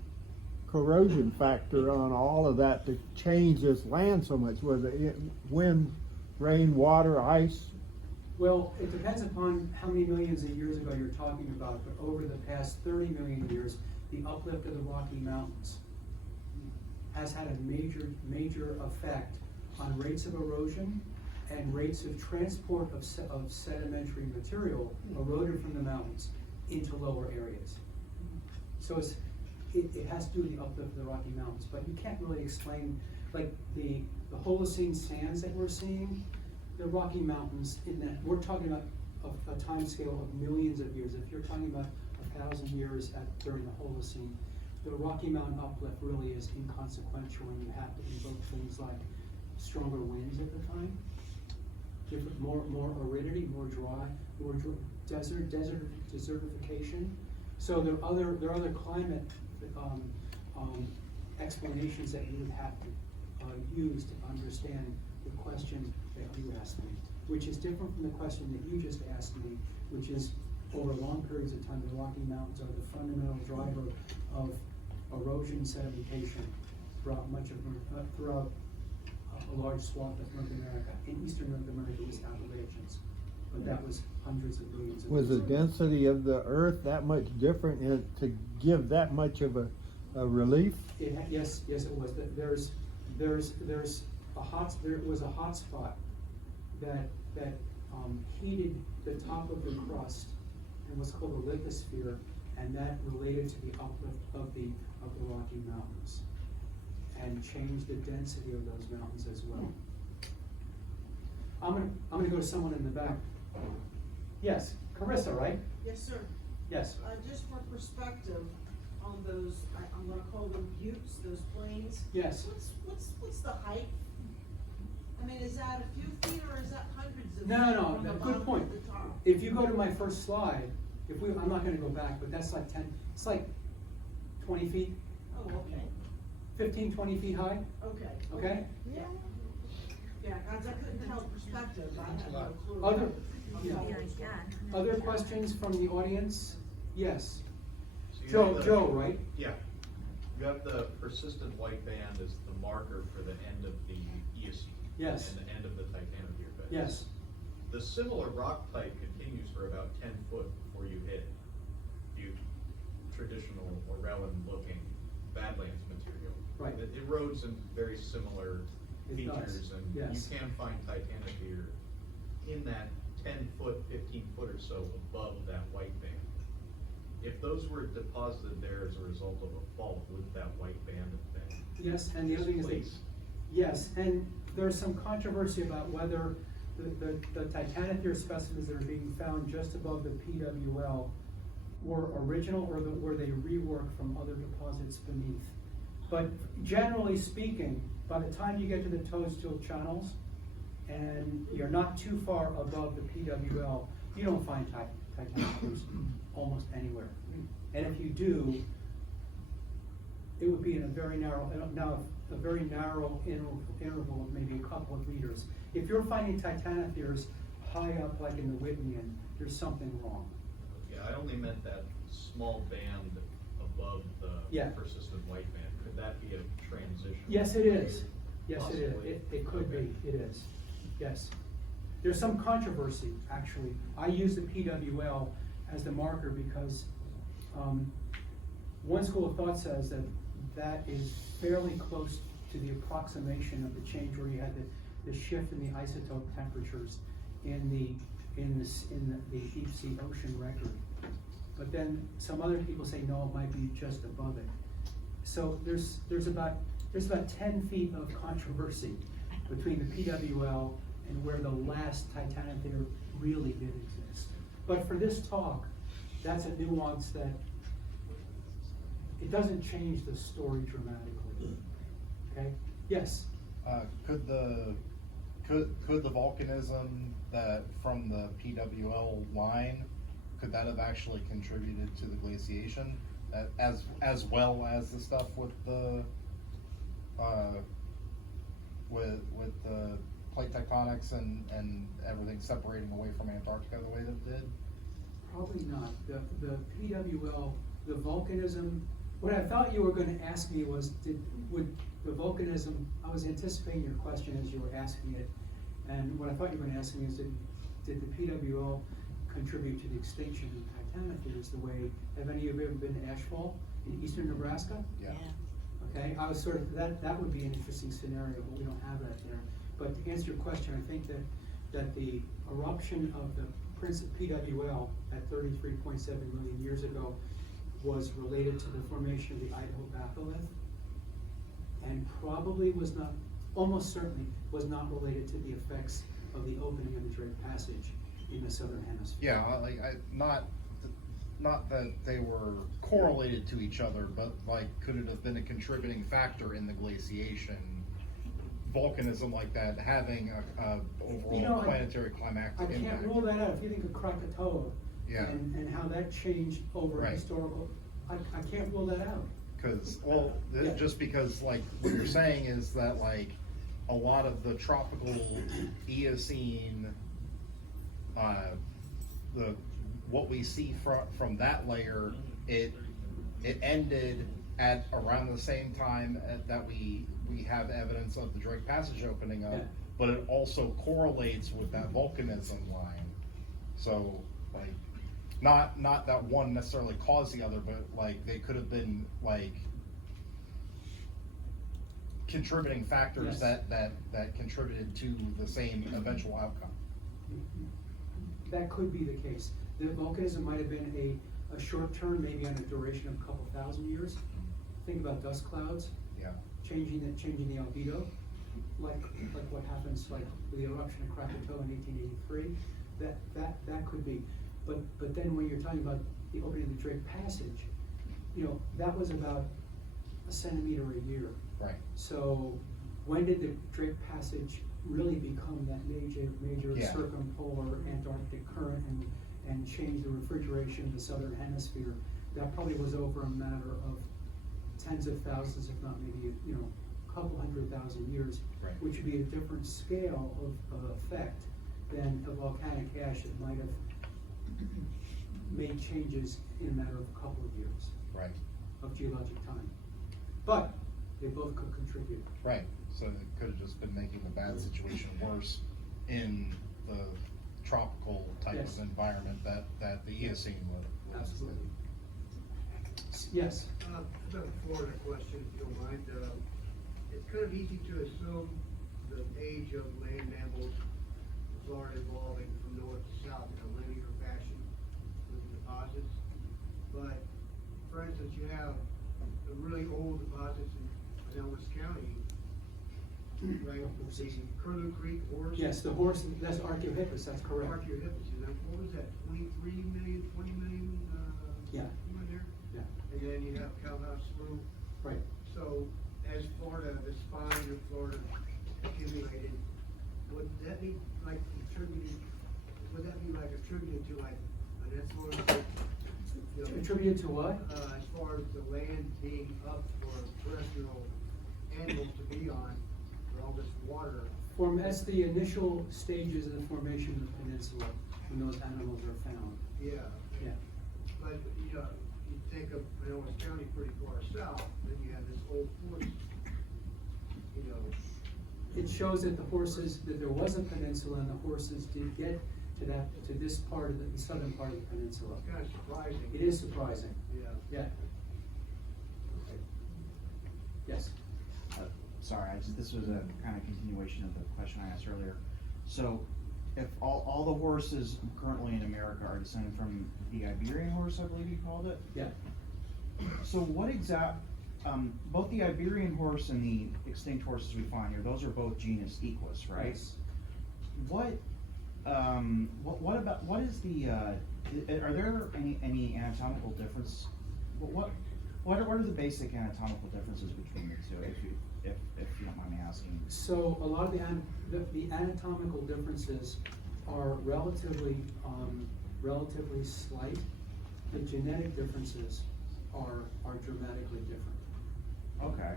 corrosion factor on all of that to change this land so much? Was it wind, rain, water, ice? Well, it depends upon how many millions of years ago you're talking about, but over the past 30 million years, the uplift of the Rocky Mountains has had a major effect on rates of erosion and rates of transport of sedimentary material eroded from the mountains into lower areas. So it has to do with the uplift of the Rocky Mountains, but you can't really explain, like the Holocene sands that we're seeing, the Rocky Mountains, in that we're talking about a time scale of millions of years. If you're talking about 1,000 years during the Holocene, the Rocky Mountain uplift really is inconsequential, and you have to invoke things like stronger winds at the time, more aridity, more desertification. So there are other climate, explanations that you would have to, use to understand the question that you asked me, which is different from the question that you just asked me, which is over long periods of time, the Rocky Mountains are the fundamental driver of erosion and sedimentation throughout throughout a large swath of North America. In eastern North America, it was Appalachians, but that was hundreds of millions of Was the years ago. density of the earth that much different to give that much of a relief? Yes, it was. There was a hot spot that heated the top of the crust and what's called a lithosphere, and that related to the uplift of the Rocky Mountains and changed the density of those mountains as well. I'm gonna go to someone in the back. Yes, Carissa, right? Yes, sir. Yes. Just for perspective on those, I'm gonna call them buttes, those plains. Yes. What's the height? I mean, is that a few feet or is that hundreds of feet? No, from the good bottom point. to the top? If you go to my first slide, I'm not gonna go back, but that's like it's like 20 feet, Oh, okay, 15, 20 feet high, okay. okay? Yeah. Yeah, guys, I couldn't tell perspective, I had no clue. Other, Okay. yeah. Yeah, yeah. Other questions from the audience? Yes. So you Joe, have the- Joe, right? Yeah. You have the persistent white band as the marker for the end of the Eocene. Yes. And the end of the Titanosphere bed. Yes. The similar rock type continues for about 10 foot before you hit traditional Orellan looking Badlands material. Right. It erodes in very similar It features, does, and yes. you can find Titanosphere in that 10 foot, 15 foot or so above that white band. If those were deposited there as a result of a fault, would that white band have been? Yes, and the other thing is that, displaced? yes, and there's some controversy about whether the Titanosphere specimens that are being found just above the PWL were original or were they reworked from other deposits beneath. But generally speaking, by the time you get to the toadstool channels and you're not too far above the PWL, you don't find Titanospheres almost anywhere. And if you do, it would be in a very narrow interval of maybe a couple of meters. If you're finding Titanospheres high up like in the Whitneyan, there's something wrong. Yeah, I only meant that small band above the Yeah. persistent white band. Could that be a transition? Yes, it is. Yes, it is. Possibly. It could Okay. be. It is. Yes. There's some controversy, actually. I use the PWL as the marker because one school of thought says that that is fairly close to the approximation of the change where you had the shift in the isotope temperatures in the deep sea ocean record. But then some other people say no, it might be just above it. So there's about 10 feet of controversy between the PWL and where the last Titanosphere really did exist. But for this talk, that's a nuance that it doesn't change the story dramatically. Okay? Yes? Could the volcanism that from the PWL line, could that have actually contributed to the glaciation as well as the stuff with the with the plate tectonics and everything separating away from Antarctica the way that it did? Probably not. The PWL, the volcanism, what I thought you were going to ask me was, would the volcanism, I was anticipating your question as you were asking it, and what I thought you were going to ask me is, did the PWL contribute to the extinction of Titanospheres the way, have any of you ever been to Ashfall in eastern Nebraska? Yeah. Okay, I was sort of, that would be an interesting scenario, but we don't have that there. But to answer your question, I think that the eruption of the PWL at 33.7 million years ago was related to the formation of the Idaho batholith, and probably was not, almost certainly, was not related to the effects of the opening of the Drake Passage in the southern hemisphere. Yeah, not that they were correlated to each other, but like, could it have been a contributing factor in the glaciation? Volcanism like that having a overall planetary climactic I impact. can't rule that out. If you think of Krakatoa, Yeah. And how that changed over Right. historical, I can't rule that out. Cause, well, Yeah. just because like, what you're saying is that like, a lot of the tropical Eocene, what we see from that layer, it ended at around the same time that we have evidence of the Drake Passage opening up, Yeah. but it also correlates with that volcanism line. So, like, not that one necessarily caused the other, but like, they could have been like contributing factors Yes. that contributed to the same eventual outcome. That could be the case. The volcanism might have been a short term, maybe on a duration of a couple thousand years. Think about dust clouds, Yeah. changing the albedo, like what happens like with the eruption of Krakatoa in 1883. That could be. But then when you're talking about the opening of the Drake Passage, that was about a centimeter a year. Right. So when did the Drake Passage really become that major Yeah. circumpolar Antarctic current and change the refrigeration of the southern hemisphere? That probably was over a matter of tens of thousands, if not maybe, a couple 100,000 years, Right. which would be a different scale of effect than a volcanic ash that might have made changes in a matter of a couple of years Right. of geologic time. But they both could contribute. Right. So it could have just been making the bad situation worse in the tropical type Yes. of environment that the Eocene was. Absolutely. Yes. I've got a Florida question, if you don't mind. It's kind of easy to assume the age of land mammals, Florida evolving from north to south in a linear fashion with the deposits. But, for instance, you have the really old deposits in Ellis County, right? The Curlew Creek horse. Yes, the horse, that's Archaeohippus, that's correct. Archaeohippus, what was that, 23 million, 20 million, Yeah. human there? Yeah, And then you have Cowhouse Slough. right. So, as Florida, the spine of Florida accumulated, would that be like attributed to like an influence? Attributed to what? As far as the land being up for terrestrial animals to be on, for all this water. That's the initial stages of the formation of the peninsula, when those animals are found. Yeah. Yeah. But, you think of Pinellas County pretty far south, then you have this old forest, It shows that that there was a peninsula and the horses did get to this part of the southern part of the peninsula. It's kind of surprising. It is surprising. Yeah. Yeah. Yes. Sorry, this was a kind of continuation of the question I asked earlier. So, if all the horses currently in America are descended from the Iberian horse, I believe you called it? Yeah. So what both the Iberian horse and the extinct horses we find here, those are both genus Equus, right? Yes. What is the, are there any anatomical difference? What are the basic anatomical differences between the two, if you don't mind me asking? So a lot of the anatomical differences are relatively slight. The genetic differences are dramatically different. Okay.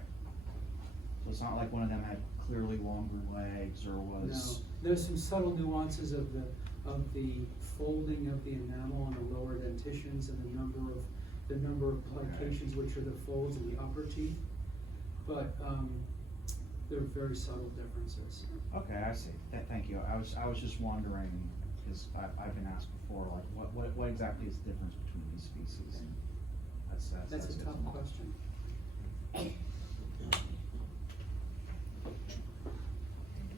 So it's not like one of them had clearly longer legs or was. No, there's some subtle nuances of the folding of the enamel on the lower dentitions and the number of plications, which are the folds in the upper teeth. But they're very subtle differences. Okay, I see. Thank you. I was just wondering, because I've been asked before, like what exactly is the difference between these species? And That's a good tough to know. question.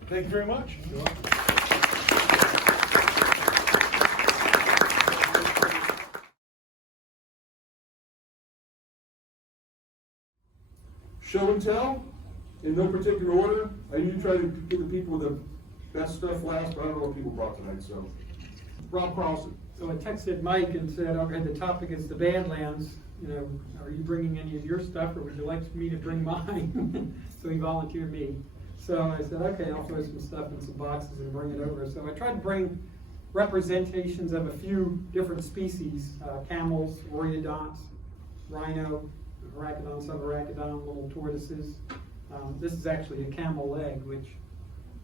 Thank you very much. Show and tell, in no particular order. I usually try to give the people the best stuff last, but I don't know what people brought tonight, so. Rob Carlson. So I texted Mike and said, okay, the topic is the Badlands, are you bringing any of your stuff, or would you like me to bring mine? So he volunteered me. So I said, okay, I'll throw some stuff in some boxes and bring it over. So I tried to bring representations of a few different species, camels, oreodonts, rhino, arachidon, subarachidon, little tortoises. This is actually a camel leg, which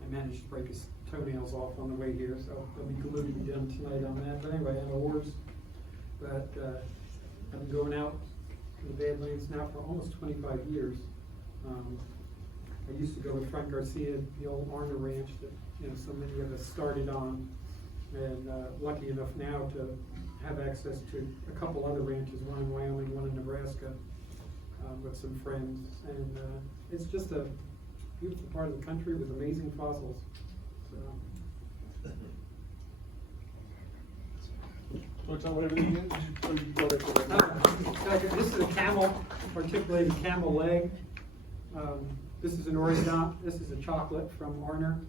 I managed to break his toenails off on the way here, so there'll be gluing done tonight on that. But anyway, I have a horse. But I've been going out to the Badlands now for almost 25 years. I used to go with Frank Garcia, the old Arner Ranch that so many of us started on, and lucky enough now to have access to a couple other ranches, one in Wyoming, one in Nebraska, with some friends. And it's just a beautiful part of the country with amazing fossils. So. Want to tell me everything again? Or you go right to that? This is a camel, articulated camel leg. This is an oreodont. This is a chocolate from Arner.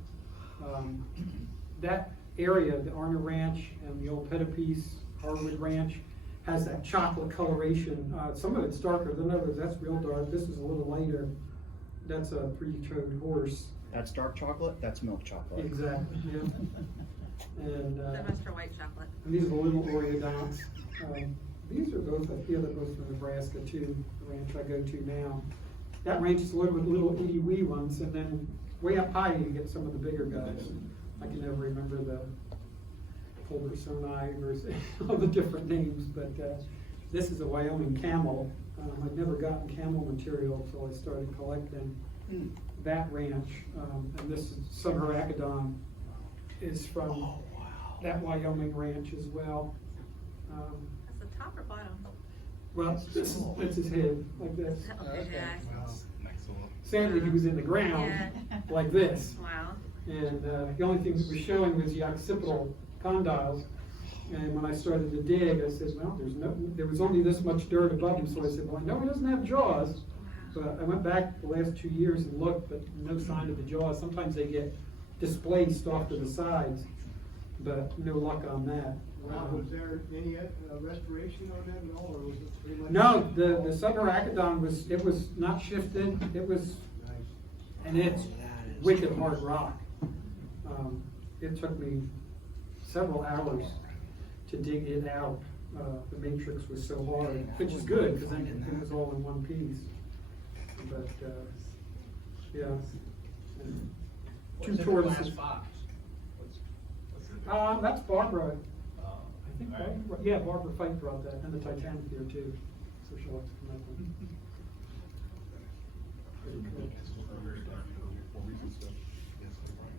That area, the Arner Ranch and the old Pettipiece, Harwood Ranch, has that chocolate coloration. Some of it's darker than others. That's real dark. This is a little lighter. That's a three-toed horse. That's dark chocolate, that's milk chocolate. Exactly, yeah. And The Mr. White chocolate. and these are the little oreodonts. These are both, I feel they're both from Nebraska too, the ranch I go to now. That ranch is loaded with little itty wee ones, and then way up high you get some of the bigger guys. I can never remember the Pulversoni or all the different names, but this is a Wyoming camel. I'd never gotten camel material until I started collecting that ranch. And this is Subarachidon is from that Wyoming ranch as well. That's the top or bottom? Well, that's his head, like this. Okay, yeah. Sadly, he was in the ground, Yeah. like this. Wow. And the only thing that was showing was the occipital condyles. And when I started to dig, I said, well, there was only this much dirt above him. So I said, well, I know he doesn't have jaws. But I went back the last 2 years and looked, but no sign of the jaws. Sometimes they get displaced off to the sides, but no luck on that. Was there any restoration on that at all, or was it pretty much? No, the Subarachidon was not shifted. It was, and it's wicked hard rock. It took me several hours to dig it out. The matrix was so hard, which is good because then it was all in one piece. But yeah, and two tortoises. That's Barbara. I think Barbara, yeah, Barbara Fite brought that, and the Titanic here too. So she'll have to come up with.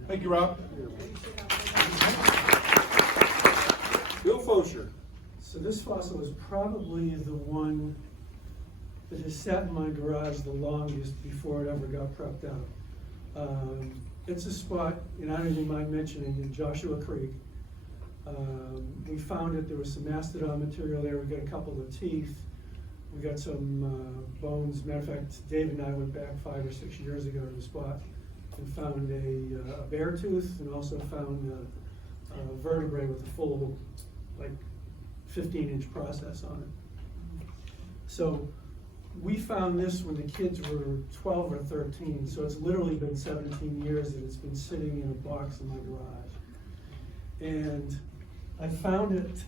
Thank you, Rob. Bill Fosher. So this fossil is probably the one that has sat in my garage the longest before it ever got prepped out. It's a spot, and I don't even mind mentioning, in Joshua Creek. We found it, there was some mastodon material there, we got a couple of teeth, we got some bones. Matter of fact, David and I went back 5 or 6 years ago to the spot and found a bear tooth, and also found a vertebrae with a full, like, 15-inch process on it. So we found this when the kids were 12 or 13, so it's literally been 17 years that it's been sitting in a box in my garage. And I found it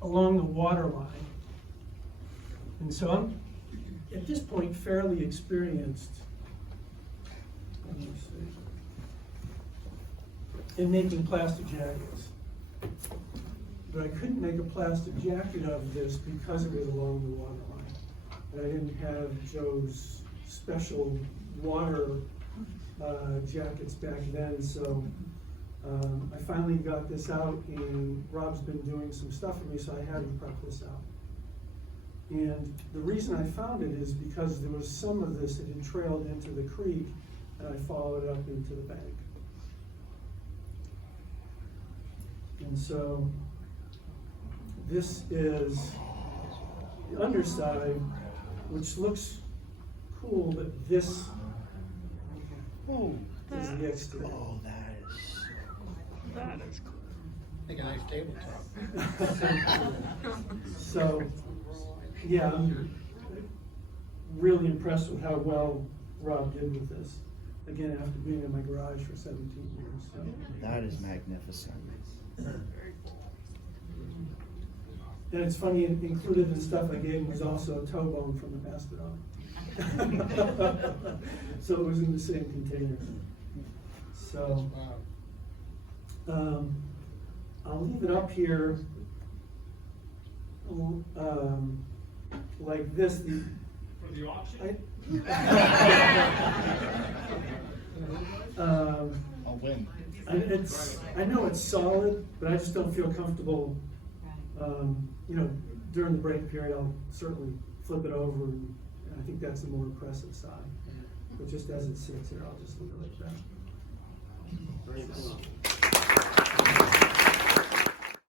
along the water line. And so I'm, at this point, fairly experienced, let me see, in making plastic jackets. But I couldn't make a plastic jacket of this because it was along the water line. And I didn't have Joe's special water jackets back then, so I finally got this out, and Rob's been doing some stuff for me, so I had him prep this out. And the reason I found it is because there was some of this that had trailed into the creek, and I followed up into the bank. And so this is the underside, which looks cool, but this is the exterior. Oh, that is cool. Make a nice tabletop. So, yeah, I'm really impressed with how well Rob did with this. Again, after being in my garage for 17 years. So. That is magnificent. Very cool. And it's funny, included in the stuff I gave him was also a toe bone from the mastodon. So it was in the same container. So, I'll leave it up here, like this. For the auction? I'll win. I know it's solid, but I just don't feel comfortable, you know, during the break period, I'll certainly flip it over, and I think that's the more impressive side. But just as it sits here, I'll just leave it like that. Very cool.